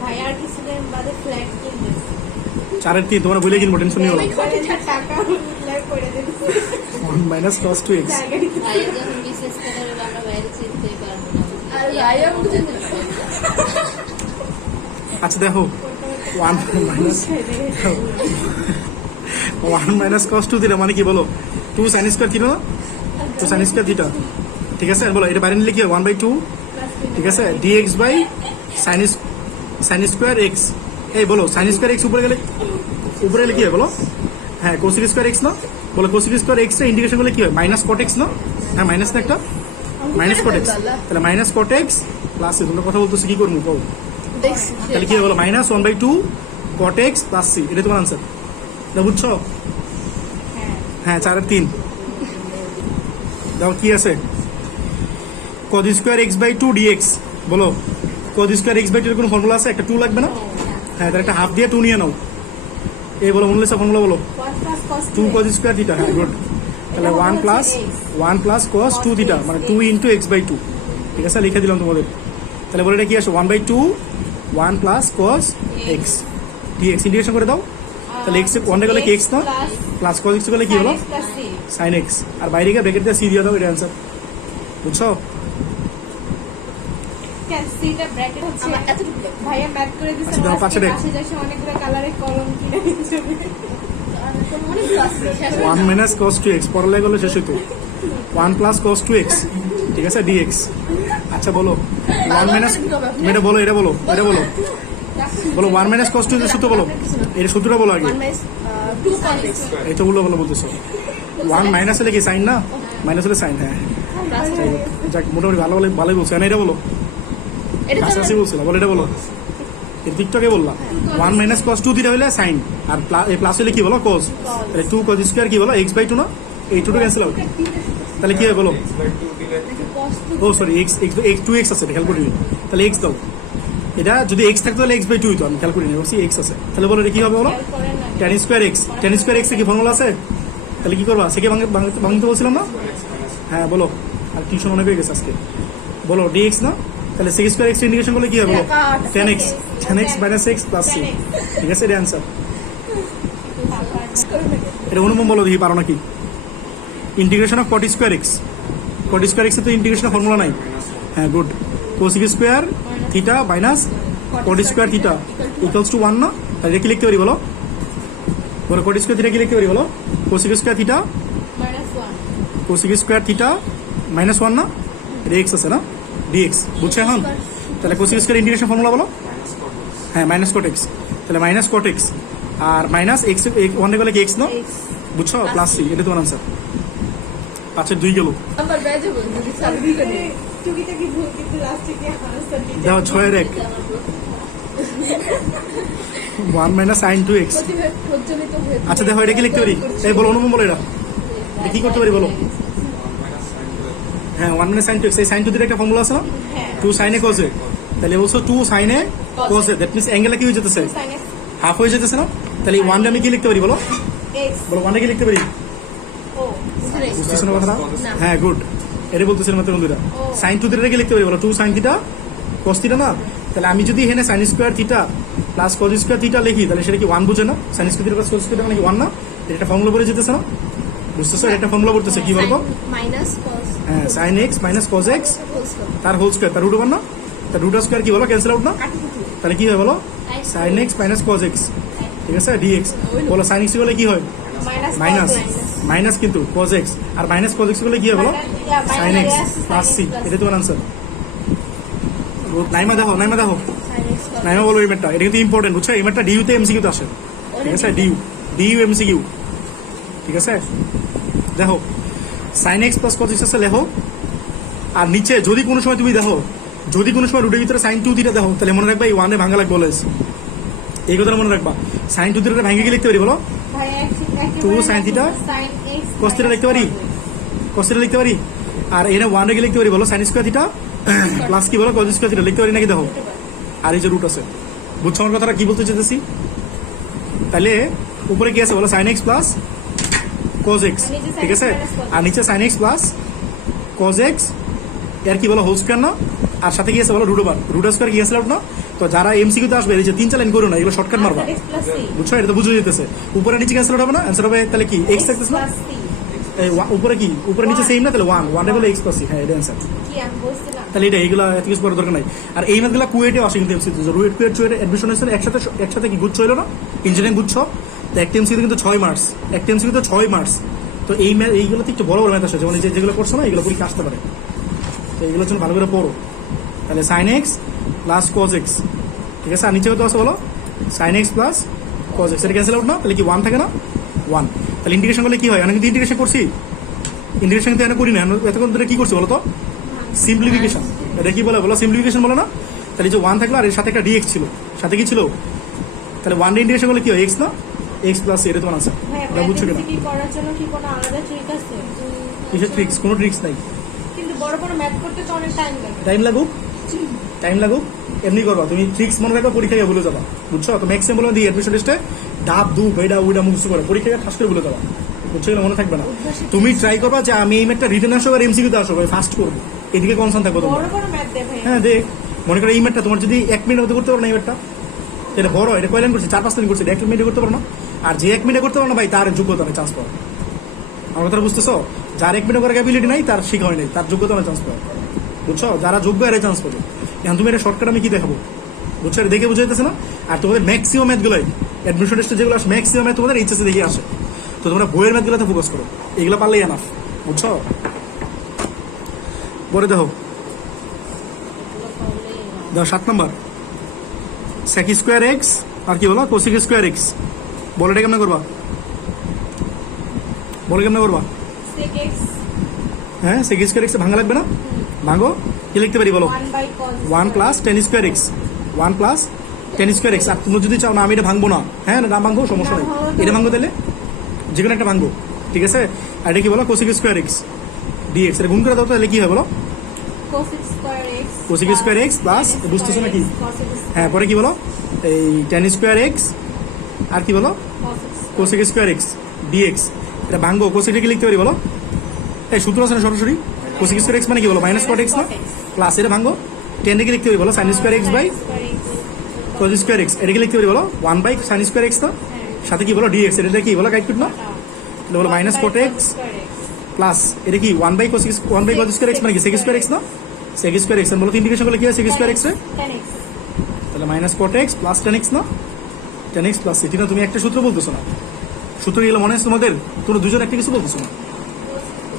ভাই আর কিছুদিন বাদে ফ্ল্যাট কিনবে, 4 এর 3 তোমরা ভুলে কিনবো, টেনশন নিও না, টাকা ফ্ল্যাট করে দেব, 1 মাইনাস cos 2x, আর ভাইয়া বুঝে আচ্ছা দেখো 1 মাইনাস cos 2 থিটা মানে কি বলো, 2 sin স্কয়ার থিটা না, 2 sin স্কয়ার থিটা, ঠিক আছে? বলো এটা বাইরে নিলে কি হয় 1 বাই 2, ঠিক আছে, dx by sin square x, এই বলো sin স্কয়ার x উপরে গেলে কি হয় বলো, হ্যাঁ cos স্কয়ার x না, বলো cos স্কয়ার x এর ইন্টিগ্রেশন করলে কি হয়, মাইনাস cot x না, হ্যাঁ মাইনাস না একটা, মাইনাস cot x, তাহলে minus cot x plus c, তোমরা কথা বলতেছো কি করবো বলো, তাহলে কি হয় বলো, minus 1 by 2 cot x plus c, এটা তোমার আনসার, এটা বুঝছো? হ্যাঁ 4 আর 3 দাও, কি আছে, cos square x by 2 dx, বলো cos square x by two এর কোনো ফর্মুলা আছে? একটা 2 লাগবে না? হ্যাঁ, তাহলে একটা হাফ দিয়ে 2 নিয়ে নাও। এই বলো মূল্যের ফর্মুলা বলো। 2 cos স্কোয়ার থিটা, হ্যাঁ গুড। তাহলে 1 প্লাস cos 2 থিটা মানে 2 ইন্টু এক্স বাই টু। ঠিক আছে, লিখে দিলাম তোমাদের। তাহলে বলে এটা কি আসে 1/2 1 plus cos x dx integration করে দাও। তাহলে এক্স 1 গেলে কি এক্স না, প্লাস cos এক্স গেলে কি হলো sin এক্স, আর বাইরে গিয়ে ব্র্যাকেট দিয়ে সি দিয়ে দাও, এটা অ্যান্সার। বুঝছো? ক্যান সিটা ব্র্যাকেট হচ্ছে আমার এতটুকু ভাইয়া ম্যাথ করে দিয়েছে। আচ্ছা, দাও পাশে রেখ। পাশে যাচ্ছে অনেকগুলো কালারের কলম কিনে দিয়েছে। অনেকগুলো আছে শেষ 1 মাইনাস cos 2x পড়লে গেলে শেষ হইতো 1 প্লাস cos 2x, ঠিক আছে dx। আচ্ছা বলো 1 মাইনাস, এটা বলো, এটা বলো, এটা বলো, বলো 1 মাইনাস cos 2 এর সূত্র বলো, এর সূত্রটা বলো আগে। 2 cos x এটা বলো বলো বলতেছো 1 মাইনাস হলে কি সাইন না, মাইনাস হলে সাইন। হ্যাঁ যাক, মোটামুটি ভালো ভালো ভালোই বলছো। না এটা বলো, এটা তো কাছাকাছি বলছিল, বলো এটা বলো, এর দিকটাকে বললাম 1 মাইনাস cos 2 থিটা হলে সাইন, আর প্লাস হলে কি বলো cos, তাহলে 2 cos স্কয়ার কি বলো x বাই 2 না, এই 2 ক্যান্সেল আউট, তাহলে কি হবে বলো, ও সরি x 2x আছে, খেয়াল করিনি, তাহলে x দাও। এটা যদি x থাকতো তাহলে x বাই 2 হতো, আমি খেয়াল করিনি, বলছি x আছে। তাহলে বলো এটা কি হবে বলো, tan square x, tan square x এর কি ফর্মুলা আছে? তাহলে কি করবা, সেকে ভাঙতে বলছিলাম না? হ্যাঁ বলো, আর টিউশন অনেক হয়ে গেছে আজকে, বলো dx না, তাহলে sec স্কয়ার x ইন্টিগ্রেশন করলে কি হবে বলো, tan x minus x plus c, ঠিক আছে, এটা অ্যান্সার। এটা অনুপম বলো দেখি পারো নাকি। Integration of cot square x, cot square x এর তো ইন্টিগ্রেশন ফর্মুলা নাই। হ্যাঁ good, cos square theta minus cot square theta equals to 1 না, তাহলে কি লিখতে পারি বলো, বলো cot স্কয়ার থিটা কি লিখতে পারি বলো, cos square theta -1 cos square theta minus 1 না, এটা x আছে না, dx। বুঝছো এখন? তাহলে cos স্কয়ার ইন্টিগ্রেশন ফর্মুলা বলো, হ্যাঁ মাইনাস cot x, তাহলে মাইনাস cot x আর মাইনাস x 1 এ গেলে কি x না, বুঝছো, প্লাস c, এটা তোমার আনসার। আচ্ছা 2 গেল, নাম্বার বেজে বল যদি সার্ভি করে টুকিটা কি ভুল কিন্তু লাস্টে কি আনসার দিতে দেখো 6 এর 1 1 মাইনাস sin 2x। প্রজ্বলিত হয়ে আচ্ছা দেখো এটা কি লিখতে পারি, এই বলো অনুপম বলো, এটা কি করতে পারি বলো, হ্যাঁ 1 মাইনাস sin 2x, এই sin 2 এর একটা ফর্মুলা আছে না, 2 sin a cos a, তাহলে বলছো 2 sin a cos a, that means অ্যাঙ্গেলটা কি হয়ে যেতেছে, sin x হাফ হয়ে যেতেছে না, তাহলে এই 1 আমি কি লিখতে পারি বলো, x বলো 1 কি লিখতে পারি, ও বুঝলে বুঝতেছো না কথাটা? হ্যাঁ গুড, এটা বলতেছিলাম মাত্র বন্ধুরা। sin 2 থিটা কি লিখতে পারি বলো, 2 sin থিটা cos থিটা না, তাহলে আমি যদি এখানে sin square theta plus cos square theta লিখি তাহলে সেটা কি 1 বুঝে না, sin square theta plus cos square মানে কি 1 না, এটা ফর্মুলা পড়ে যেতেছে না, বুঝতেছো, এটা ফর্মুলা পড়তেছে কি বলবো, মাইনাস cos হ্যাঁ sin x minus cos x whole square তার হোল স্কয়ার, তার রুট ওভার না, তার রুট স্কয়ার কি বলো, ক্যান্সেল আউট না, তাহলে কি হয় বলো, sin x minus cos x, ঠিক আছে, dx। বলো sin x বলে কি হয়, মাইনাস মাইনাস কিন্তু cos x, আর মাইনাস cos x বলে কি হয় বলো, sin x প্লাস c, এটা তোমার আনসার। নাইমা দেখো, নাইমা দেখো, sin x নাইমা বলো এই ম্যাটটা, এটা কিন্তু ইম্পর্টেন্ট, বুঝছো, এই ম্যাটটা ডিইউ তে এমসিকিউ তে আসে, ঠিক আছে, ডিইউ এমসিকিউ, ঠিক আছে। দেখো sin x plus cos x আছে লেখো, আর নিচে যদি কোনো সময় তুমি দেখো, যদি কোনো সময় রুটের ভিতরে sin 2 থিটা দেখো, তাহলে মনে রাখবা এই 1 এ ভাঙা লাগবে অলওয়েজ, এই কথাটা মনে রাখবা। sin 2 থিটা ভাঙে কি লিখতে পারি বলো, ভাই এক 2 sin theta sin x cos theta লিখতে পারি, cos থিটা লিখতে পারি, আর এখানে 1 এ লিখতে পারি বলো sin স্কয়ার থিটা প্লাস কি বলো cos স্কয়ার থিটা লিখতে পারি নাকি দেখো, আর এই যে রুট আছে, বুঝছো আমার কথাটা কি বলতে চাইতেছি, তাহলে উপরে কি আছে বলো sin x plus cos x, ঠিক আছে, আর নিচে sin x plus cos x এর কি বলো হোল স্কয়ার না, আর সাথে কি আছে বলো রুট ওভার, রুট স্কয়ার কি আছে না, তো যারা এমসিকিউ তে আসবে এই যে 3-4 লাইন করো না, এগুলো শর্টকাট মারবা, x plus c বুঝছো, এটা তো বুঝে যেতেছে, উপরে নিচে ক্যান্সেল হবে না, অ্যান্সার হবে তাহলে কি x থাকতেছে না, plus c এই উপরে কি উপরে নিচে সেম না, তাহলে 1 বলে x প্লাস c, হ্যাঁ এটা অ্যান্সার। কি আমি বলছিলাম তাহলে এটা এইগুলা এত কিছু করার দরকার নাই। আর এই ম্যাথগুলো কুয়েটে আসে কিন্তু এমসিকিউ, রুয়েট কুয়েট চুয়েটে অ্যাডমিশন হয়েছে একসাথে কি গুচ্ছ হলো না, ইঞ্জিনিয়ারিং গুচ্ছ, তো একটা এমসিকিউ কিন্তু 6 মার্কস, একটা এমসিকিউ তো 6 মার্কস, তো এই ম্যাথ এইগুলোতে একটু বড় বড় ম্যাথ আসে, যেমন যেগুলো করছো না এগুলো পরীক্ষা আসতে পারে, তো এগুলোর জন্য ভালো করে পড়ো। তাহলে sin x plus cos x, ঠিক আছে, আর নিচে কত আছে বলো, sin x plus cos x, এটা ক্যান্সেল আউট না, তাহলে কি 1 থাকে না, 1, তাহলে ইন্টিগ্রেশন করলে কি হয়, আমি কিন্তু ইন্টিগ্রেশন করছি, ইন্টিগ্রেশন কিন্তু এখানে করি না, এতক্ষণ ধরে কি করছি বলো তো, সিম্পলিফিকেশন, এটা কি বলে বলো, সিম্পলিফিকেশন বলো না, তাহলে যে 1 থাকলো আর এর সাথে একটা dx ছিল, সাথে কি ছিল, তাহলে 1 ইন্টিগ্রেশন করলে কি হয় x না, x প্লাস এটা তোমার আনসার, এটা বুঝছো কিনা, কি করার জন্য কি কোনো আলাদা ট্রিক আছে, কিসের ট্রিক্স, কোনো ট্রিক্স নাই, কিন্তু বড় বড় ম্যাথ করতে তো অনেক টাইম লাগে, টাইম লাগুক, টাইম লাগুক এমনি করবা, তুমি ট্রিক্স মনে রাখবা, পরীক্ষায় বলে যাবা, বুঝছো? তো ম্যাক্সিমাম বলে দিই অ্যাডমিশন টেস্টে ডাব দু বেডা উইডা মুখস্থ করে পরীক্ষায় ঠাস করে বলে যাবা, বুঝছো? এগুলো মনে থাকবে না। তুমি ট্রাই করবা যে আমি এই ম্যাথটা রিটার্ন আসবো আর এমসিকিউতে আসবো, ফার্স্ট করবো, এদিকে কনসার্ন থাকবো তোমার। বড় বড় ম্যাথ দেয় ভাই। হ্যাঁ দেখ, মনে করো এই ম্যাথটা তোমার যদি 1 মিনিটের মধ্যে করতে পারো না, এই ম্যাথটা এটা বড়, এটা কয় লাইন করছে, 4-5 লাইন করছে, 1 মিনিটে করতে পারো না। আর যে 1 মিনিটে করতে পারো না ভাই, তার যোগ্যতা নেই চান্স পাওয়া। আমার কথা বুঝতেছো? যার 1 মিনিট করার ক্যাপাবিলিটি নাই, তার শিখা হয় নাই, তার যোগ্যতা নেই চান্স পাওয়া, বুঝছো? যারা যোগ্য এরাই চান্স পাবে। এখন তুমি এটা শর্টকাট আমি কি দেখাবো, বুঝছো? এটা দেখে বুঝাইতেছে না? আর তোমাদের ম্যাক্সিমাম ম্যাথগুলোই অ্যাডমিশন টেস্টে যেগুলো আসে, ম্যাক্সিমাম ম্যাথ তোমাদের এইচএসে দেখে আসে। তো তোমরা বইয়ের ম্যাথগুলোতে ফোকাস করো, এগুলো পারলেই এনাফ, বুঝছো? পরে দেখো 7 নম্বর sec স্কোয়ার এক্স আর কি বলো কোসিক স্কোয়ার এক্স। বলো এটা কেমন করবা, বলো কেমন করবা? sec x হ্যাঁ sec স্কোয়ার এক্স ভাঙা লাগবে না, ভাঙো। কি লিখতে পারি বলো? 1 by cos 1 plus tan square x, 1 plus tan square x. আর তুমি যদি চাও না আমি এটা ভাঙবো না, হ্যাঁ না ভাঙবো, সমস্যা নেই, এটা ভাঙবো, তাহলে যে কোনো একটা ভাঙবো, ঠিক আছে? আর এটা কি বলো কোসিক স্কোয়ার এক্স ডিএক্স, এটা গুণ করে দাও, তাহলে কি হয় বলো? cosec square x Cosec square x plus বুঝতেছো নাকি? হ্যাঁ পরে কি বলো? এই টেন স্কোয়ার এক্স আর কি বলো কোসেক স্কোয়ার এক্স ডিএক্স, এটা ভাঙবো। কোসেকটা কি লিখতে পারি বলো? এই সূত্র আছে না সরাসরি, কোসেক স্কোয়ার এক্স মানে কি বলো? মাইনাস কট এক্স না, প্লাস এটা ভাঙবো। টেনটাকে লিখতে পারি বলো sine square x by cos square x, এটাকে লিখতে পারি বলো 1 বাই সাইন স্কোয়ার এক্স না, সাথে কি বলো ডিএক্স, এটা কি বলো গাইড না, এটা বলো মাইনাস কট এক্স প্লাস এটা কি 1 বাই কোস স্কোয়ার এক্স মানে কি সেক স্কোয়ার এক্স না, সেক স্কোয়ার এক্স বলো তো ইন্টিগ্রেশন করলে কি হয় সেক স্কোয়ার এক্স এর, তাহলে minus cot x plus ten x না, টেন এক্স প্লাস এটি না। তুমি একটা সূত্র বলতেছো না, সূত্র গেলে মনে আছে তোমাদের? তোমরা দুজন একটা কিছু বলতেছো না,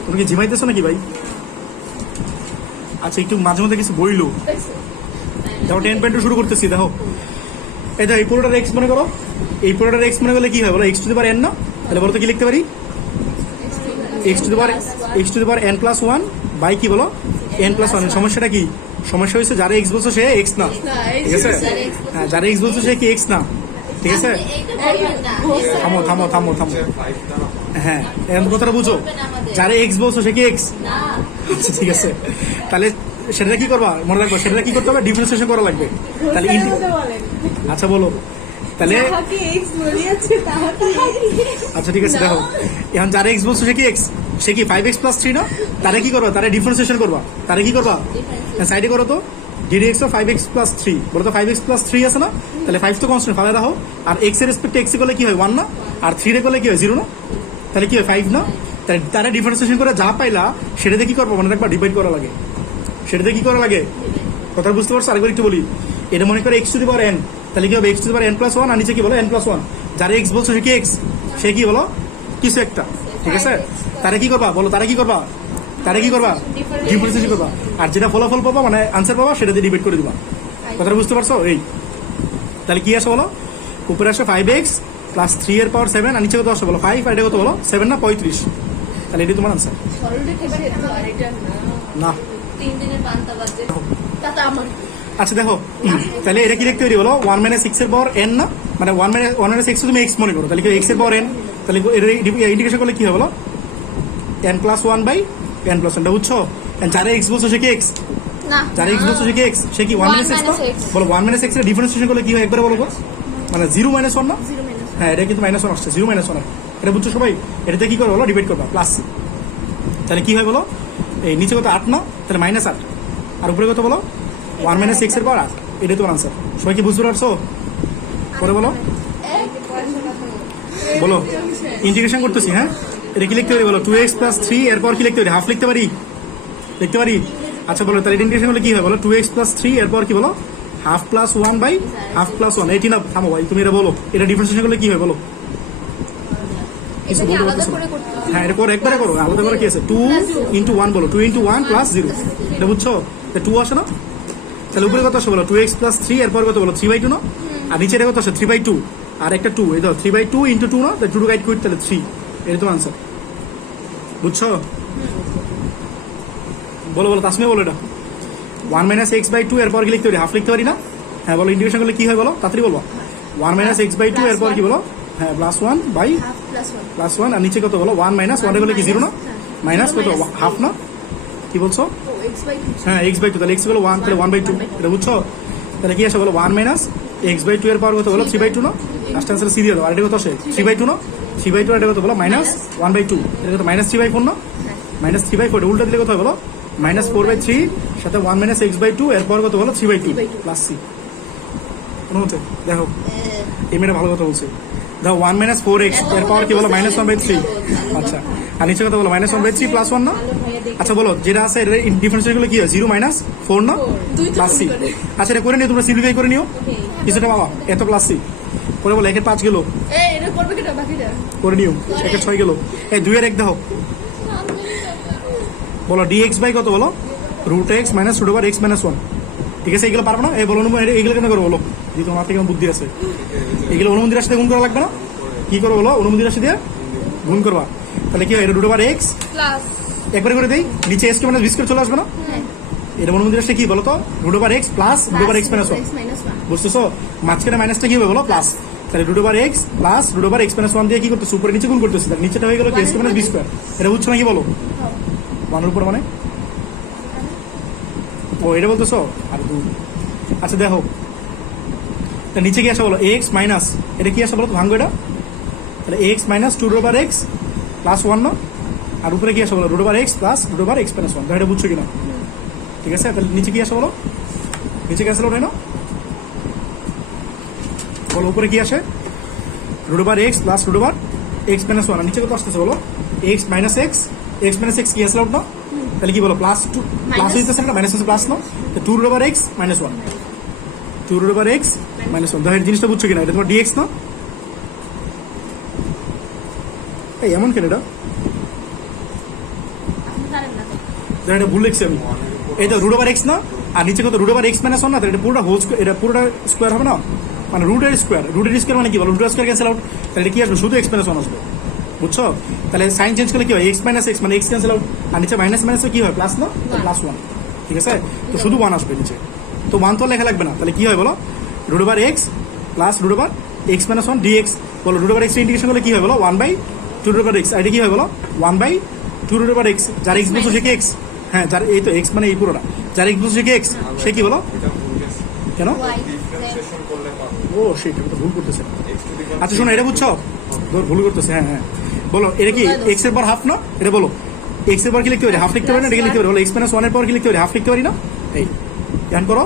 তুমি কি ঝিমাইতেছো নাকি ভাই? আচ্ছা একটু মাঝে মধ্যে কিছু বইলো, দেখো 10.2 শুরু করতেছি। দেখো এই দেখো এই পুরোটার এক্স মনে করো, এই পুরোটার এক্স মনে করলে কি হয় বলো? X to the power n না, তাহলে বলো তো কি লিখতে পারি? X to the power n plus 1 by কি বলো এন প্লাস 1। সমস্যাটা কি? সমস্যা হয়েছে যারা এক্স বলছো সে এক্স না, ঠিক আছে? হ্যাঁ যারা এক্স বলছো সে কি এক্স না, ঠিক আছে? থামো থামো থামো থামো, হ্যাঁ এখন কথাটা বুঝো, যারা এক্স বলছো সে কি এক্স? আচ্ছা ঠিক আছে, তাহলে সেটা কি করবা মনে রাখবো, সেটা কি করতে হবে? ডিফারেন্সিয়েশন করা লাগবে। তাহলে আচ্ছা বলো তাহলে, আচ্ছা ঠিক আছে দেখো এখন যারা এক্স বলছো সে কি এক্স, সে কি 5x প্লাস 3 না, তারা কি করবা? তারা ডিফারেন্সিয়েশন করবা, তারা কি করবা? সাইডে করো তো ডিডিএক্স অফ 5x প্লাস 3, বলো তো 5x প্লাস 3 আছে না, তাহলে 5 তো কনস্ট্যান্ট ফালা রাখো, আর x এর রেসপেক্টে x করলে কি হয় 1 না, আর 3 এর করলে কি হয় 0 না, তাহলে কি হয় 5 না। তাহলে তারা ডিফারেন্সিয়েশন করে যা পাইলা সেটাতে কি করবো মনে রাখবা? ডিভাইড করা লাগে, সেটাতে কি করা লাগে? কথা বুঝতে পারছো? আরেকবার একটু বলি, এটা মনে করে x to the power n, তাহলে কি হবে x to the power n plus 1, আর নিচে কি বলো n প্লাস 1। যারা x বলছো সে কি x, সে কি বলো কিছু একটা, ঠিক আছে? তারা কি করবা বলো? তারা কি করবা? তারা কি করবা? ডিফারেন্সিয়েশন করবা, আর যেটা ফলাফল পাবা মানে আনসার পাবা সেটা দিয়ে ডিভাইড করে দিবা। কথাটা বুঝতে পারছো? এই তাহলে কি আসে বলো? উপরে আসে 5x প্লাস 3 এর পাওয়ার 7, আর নিচে কত আসে বলো 5, আর এটা কত বলো 7 না 35, তাহলে এটি তোমার আনসার না। আচ্ছা দেখো তাহলে এটা কি লিখতে পারি বলো? 1 মাইনাস x এর পাওয়ার n না, মানে 1 মাইনাস x তুমি x মনে করো, তাহলে কি x এর পাওয়ার n, তাহলে ইন্টিগ্রেশন করলে কি হবে বলো? n plus 1 by n plus 1, বুঝছো? যারা x বলছো সে কি x, যারা x বলছো সে কি x, সে কি 1 মাইনাস x বলো 1 মাইনাস x এর ডিফারেন্সিয়েশন করলে কি হয় একবারে বলো? মানে 0 মাইনাস 1 না, হ্যাঁ এটা কিন্তু মাইনাস 1 আসছে, 0 মাইনাস 1, এটা বুঝছো সবাই? এটাতে কি করো বলো? ডিভাইড করবা প্লাস, তাহলে কি হয় বলো? এই নিচে কত 8 না, তাহলে মাইনাস 8, আর উপরে কত বলো 1 মাইনাস x এর পাওয়ার 8, এটাই তোমার আনসার। সবাই কি বুঝতে পারছো? পরে বলো বলো ইন্টিগ্রেশন করতেছি, হ্যাঁ এটা কি লিখতে পারি বলো? 2x প্লাস 3 এরপর কি লিখতে পারি? হাফ লিখতে পারি, লিখতে পারি। আচ্ছা বলো তাহলে ইন্টিগ্রেশন করলে কি হয় বলো? 2x প্লাস 3 এরপর কি বলো? Half plus 1 by half plus 1, এটি না থামো ভাই, তুমি এটা বলো, এটা ডিফারেন্সিয়েশন করলে কি হয় বলো? কিছু বলতে পারতেছো? হ্যাঁ এটা করো, একবারে করো, আলাদা করে কি আছে? 2 ইন্টু 1 বলো, 2 ইন্টু 1 প্লাস 0, এটা বুঝছো? 2 আসে না, তাহলে উপরে কত আসে বলো? 2x প্লাস 3 এরপর কত বলো? 3/2 না, আর নিচে কত আসে? 3/2, আর একটা 2, এই ধরো 3/2 ইন্টু 2 না, তাহলে 2 গাইড করি, তাহলে 3, এটা তোমার আনসার। বুঝছো? বলো বলো তাসমিয়া বলো এটা 1 মাইনাস এক্স বাই 2 এরপর কি লিখতে পারি? হাফ লিখতে পারি না, হ্যাঁ বলো ইন্টিগ্রেশন করলে কি হয় বলো? তাড়াতাড়ি বলবো। 1 মাইনাস এক্স বাই 2 এরপর কি বলো? হ্যাঁ প্লাস 1 বাই প্লাস 1, আর নিচে কত বলো? 1 মাইনাস 1 এর করলে কি 0 না, মাইনাস কত হাফ না, কি বলছো? ও এক্স বাই টু। হ্যাঁ এক্স বাই টু, তাহলে এক্স বলো ওয়ান, তাহলে ওয়ান বাই টু, এটা বুঝছো? তাহলে কি আসে বলো one minus x by two এর পাওয়ার কত বলো থ্রি বাই টু না? লাস্ট অ্যান্সার সি দিয়ে দাও। আর এটা কত আসে থ্রি বাই টু না? থ্রি বাই টু আর এটা কত বলো মাইনাস ওয়ান বাই টু, এটা কত মাইনাস থ্রি বাই ফোর না? মাইনাস থ্রি বাই ফোর, উল্টা দিলে কত হয় বলো? মাইনাস ফোর বাই থ্রি সাথে one minus x by two এর পাওয়ার কত বলো three by two plus c. কোনো হচ্ছে দেখো এই মেয়েটা ভালো কথা বলছে। দেখো ওয়ান মাইনাস ফোর এক্স এর পাওয়ার কি বলো মাইনাস ওয়ান বাই থ্রি। আচ্ছা আর নিচে কথা বলো minus one by three plus one না? আচ্ছা বলো যেটা আছে এর ডিফারেন্সিয়েল গুলো কি হয়? জিরো মাইনাস ফোর না প্লাস সি। আচ্ছা এটা করে নিও, তোমরা সিম্পলিফাই করে নিও কিছুটা বাবা, এত প্লাস সি পরে বলো একের 5 গেল এই এটা করবে কিটা বাকিটা? করে নিও, একের 6 গেল, এই 2 এর 1 দেখো বলো ডিএক্স বাই কত বলো root x minus root over x minus one. ঠিক আছে এগুলো পারবো না? এই বলো এগুলো কেন করবো বলো, যদি তোমার থেকে বুদ্ধি আছে এগুলো অনুমতি রাশি দিয়ে গুণ করা লাগবে না? কি করবো বলো অনুমতি রাশি দিয়ে গুণ করবা, তাহলে কি হয় রুট ওভার এক্স প্লাস একবারে করে দেই, নিচে এস কে মাইনাস বিস করে চলে আসবে না? এটা অনুমতি রাশি কি বলো তো root over x plus root over x minus one. X minus 1। বুঝতেছো? মাঝখানে মাইনাসটা কি হবে বলো প্লাস, তাহলে root over x plus root over x minus one দিয়ে কি করতেছে উপরে নিচে গুণ করতেছে, তাহলে নিচেটা হয়ে গেল কি s k minus b square. এটা বুঝছো নাকি বলো? ওয়ানের উপর মানে ও এটা বলতেছো আর দু। আচ্ছা দেখো তা নিচে কি আসে বলো এক্স মাইনাস এটা কি আসে বলো তো ভাঙ্গো এটা, তাহলে x minus two root over x plus one না, আর উপরে কি আসে বলো root over x plus root over x minus one. এটা বুঝছো কিনা? ঠিক আছে তাহলে নিচে কি আসে বলো, নিচে কি আসে ওটাই না বলো, উপরে কি আসে root over x plus root over x minus one, আর নিচে কত আসতেছে বলো x minus x, x minus x কি আসলে ওটা, তাহলে কি বলো প্লাস টু প্লাস হইতেছে না মাইনাস প্লাস না, two root over x minus one, two root over x minus one. দেখো জিনিসটা বুঝছো কিনা? এটা তোমার ডিএক্স না? এই এমন কেন এটা? দেখো এটা ভুল লিখছি আমি, এটা রুট ওভার এক্স না, আর নিচে কত root over x minus one না, তাহলে এটা পুরোটা হোল স্কোয়ার, এটা পুরোটা স্কোয়ার হবে না, মানে রুটের স্কোয়ার, রুটের স্কোয়ার মানে কি বলো রুটের স্কোয়ার ক্যান্সেল আউট, তাহলে এটা কি আসবে শুধু এক্স মাইনাস ওয়ান আসবে। বুঝছো? তাহলে সাইন চেঞ্জ করলে কি হয় এক্স মাইনাস এক্স মানে এক্স ক্যান্সেল আউট, আর নিচে মাইনাস মাইনাস কি হয় প্লাস না, প্লাস ওয়ান। ঠিক আছে তো শুধু ওয়ান আসবে নিচে, তো ওয়ান তো লেখা লাগবে না, তাহলে কি হয় বলো root over x plus root over x minus one d x, বলো রুট ওভার এক্স ইন্টিগ্রেশন করলে কি হয় বলো one by two root over x, আর এটা কি হয় বলো one by two root over x, যার এক্স বলছো সে কি এক্স, হ্যাঁ যার এই তো এক্স মানে এই পুরোটা, যার এক্স বলছো সে কি এক্স, সে কি বলো কেন ও সেটা তো ভুল করতেছে। আচ্ছা শোনো এটা বুঝছো ভুল করতেছে, হ্যাঁ হ্যাঁ বলো এটা কি এক্স এর পর হাফ না, এটা বলো এক্স এর পর কি লিখতে পারি হাফ লিখতে পারি না, এটা কি লিখতে পারি বলো এক্স মাইনাস ওয়ানের পর কি লিখতে পারি হাফ লিখতে পারি না, এই ধ্যান করো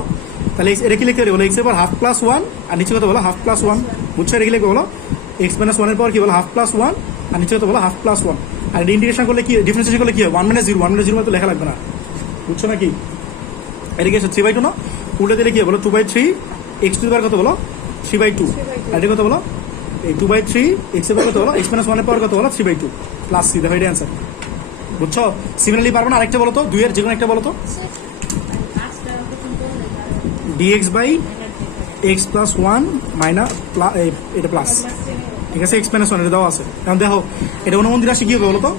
তাহলে এটা কি লিখতে পারি বলো এক্স এর পর হাফ প্লাস ওয়ান, আর নিচে কত বলো হাফ প্লাস ওয়ান। বুঝছো এটা কি লিখবে বলো এক্স মাইনাস ওয়ানের পর কি বলো হাফ প্লাস ওয়ান, আর নিচে কত বলো হাফ প্লাস ওয়ান, আর ইন্টিগ্রেশন করলে কি ডিফারেন্সিয়েশন করলে কি হয় one minus zero, one minus zero তো লেখা লাগবে না। বুঝছো নাকি? এটা কি আছে থ্রি বাই টু না, উল্টে দিলে কি বলো two by three x two বার কত বলো থ্রি বাই টু, আর এটা কত বলো এই টু বাই থ্রি এক্স এর পর কত বলো এক্স মাইনাস ওয়ানের পর কত বলো three by two plus c. দেখো এটা অ্যান্সার। বুঝছো? সিমিলারলি পারবো না আরেকটা বলো তো, দুইয়ের যে কোনো একটা বলো তো, d x by x plus one minus এটা প্লাস, ঠিক আছে এক্স মাইনাস ওয়ান এটা দেওয়া আছে। এখন দেখো এটা অনুমতি রাশি কি হবে বলো তো,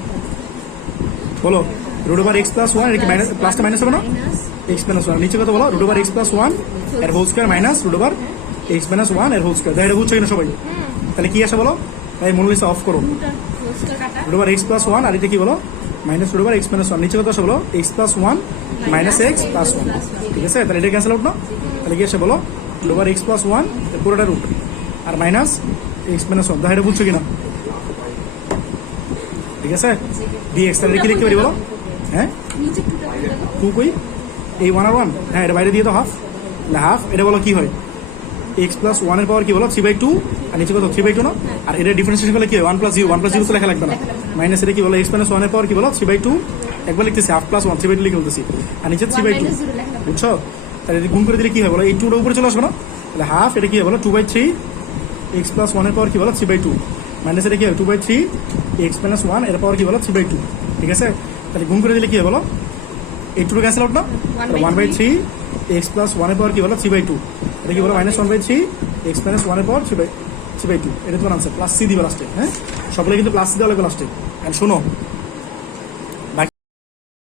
বলো root over x plus one, এটা কি মাইনাস প্লাসটা মাইনাস হবে না, এক্স মাইনাস ওয়ান নিচে কত বলো root over x plus one এর whole square minus root over x minus one এর হোল স্কোয়ার। এটা বুঝছো কিনা সবাই? তাহলে কি আসে বলো এই মনে হয়েছে অফ করো root over x plus one, আর এটা কি বলো minus root over x minus one, নিচে কত আসে বলো x plus one minus x plus one. ঠিক আছে তাহলে এটা ক্যান্সেল আউট না, তাহলে কি আসে বলো root over x plus one পুরোটা রুট আর মাইনাস এক্স মাইনাস ওয়ান। দেখো এটা বুঝছো কিনা? ঠিক আছে ডিএক্স তাহলে কি লিখতে পারি বলো, হ্যাঁ টু কই এই ওয়ান আর ওয়ান, হ্যাঁ এটা বাইরে দিয়ে তো হাফ, হাফ এটা বলো কি হয় এক্স প্লাস ওয়ানের পাওয়ার কি বলো থ্রি বাই টু, আর নিচে কত থ্রি বাই টু না, আর এটা ডিফারেন্সিয়েশন করলে কি হয় one plus zero, one plus zero তো লেখা লাগবে না, মাইনাস এটা কি বলো এক্স মাইনাস ওয়ানের পাওয়ার কি বলো থ্রি বাই টু, একবার লিখতেছি half plus one three by two লিখে বলতেছি, আর নিচে থ্রি বাই টু। বুঝছো? তাহলে এটা গুণ করে দিলে কি হয় বলো এই টুটা উপরে চলে আসবে না, তাহলে হাফ এটা কি হয় বলো two by three x plus ওয়ানের পাওয়ার কি বলো থ্রি বাই টু, মাইনাস এটা কি হয় two by three x minus one এর পাওয়ার কি বলো থ্রি বাই টু। ঠিক আছে তাহলে গুণ করে দিলে কি হয় বলো এই টুটা ক্যান্সেল আউট না, one by three x plus ওয়ানের পাওয়ার কি বলো থ্রি বাই টু, এটা কি বলো minus one by three x minus ওয়ানের পাওয়ার থ্রি বাই টু, এটা তোমার আনসার প্লাস সি দিবে লাস্টে। হ্যাঁ সকলে কিন্তু প্লাস সি দেওয়া লাগবে লাস্টে। আর শোনো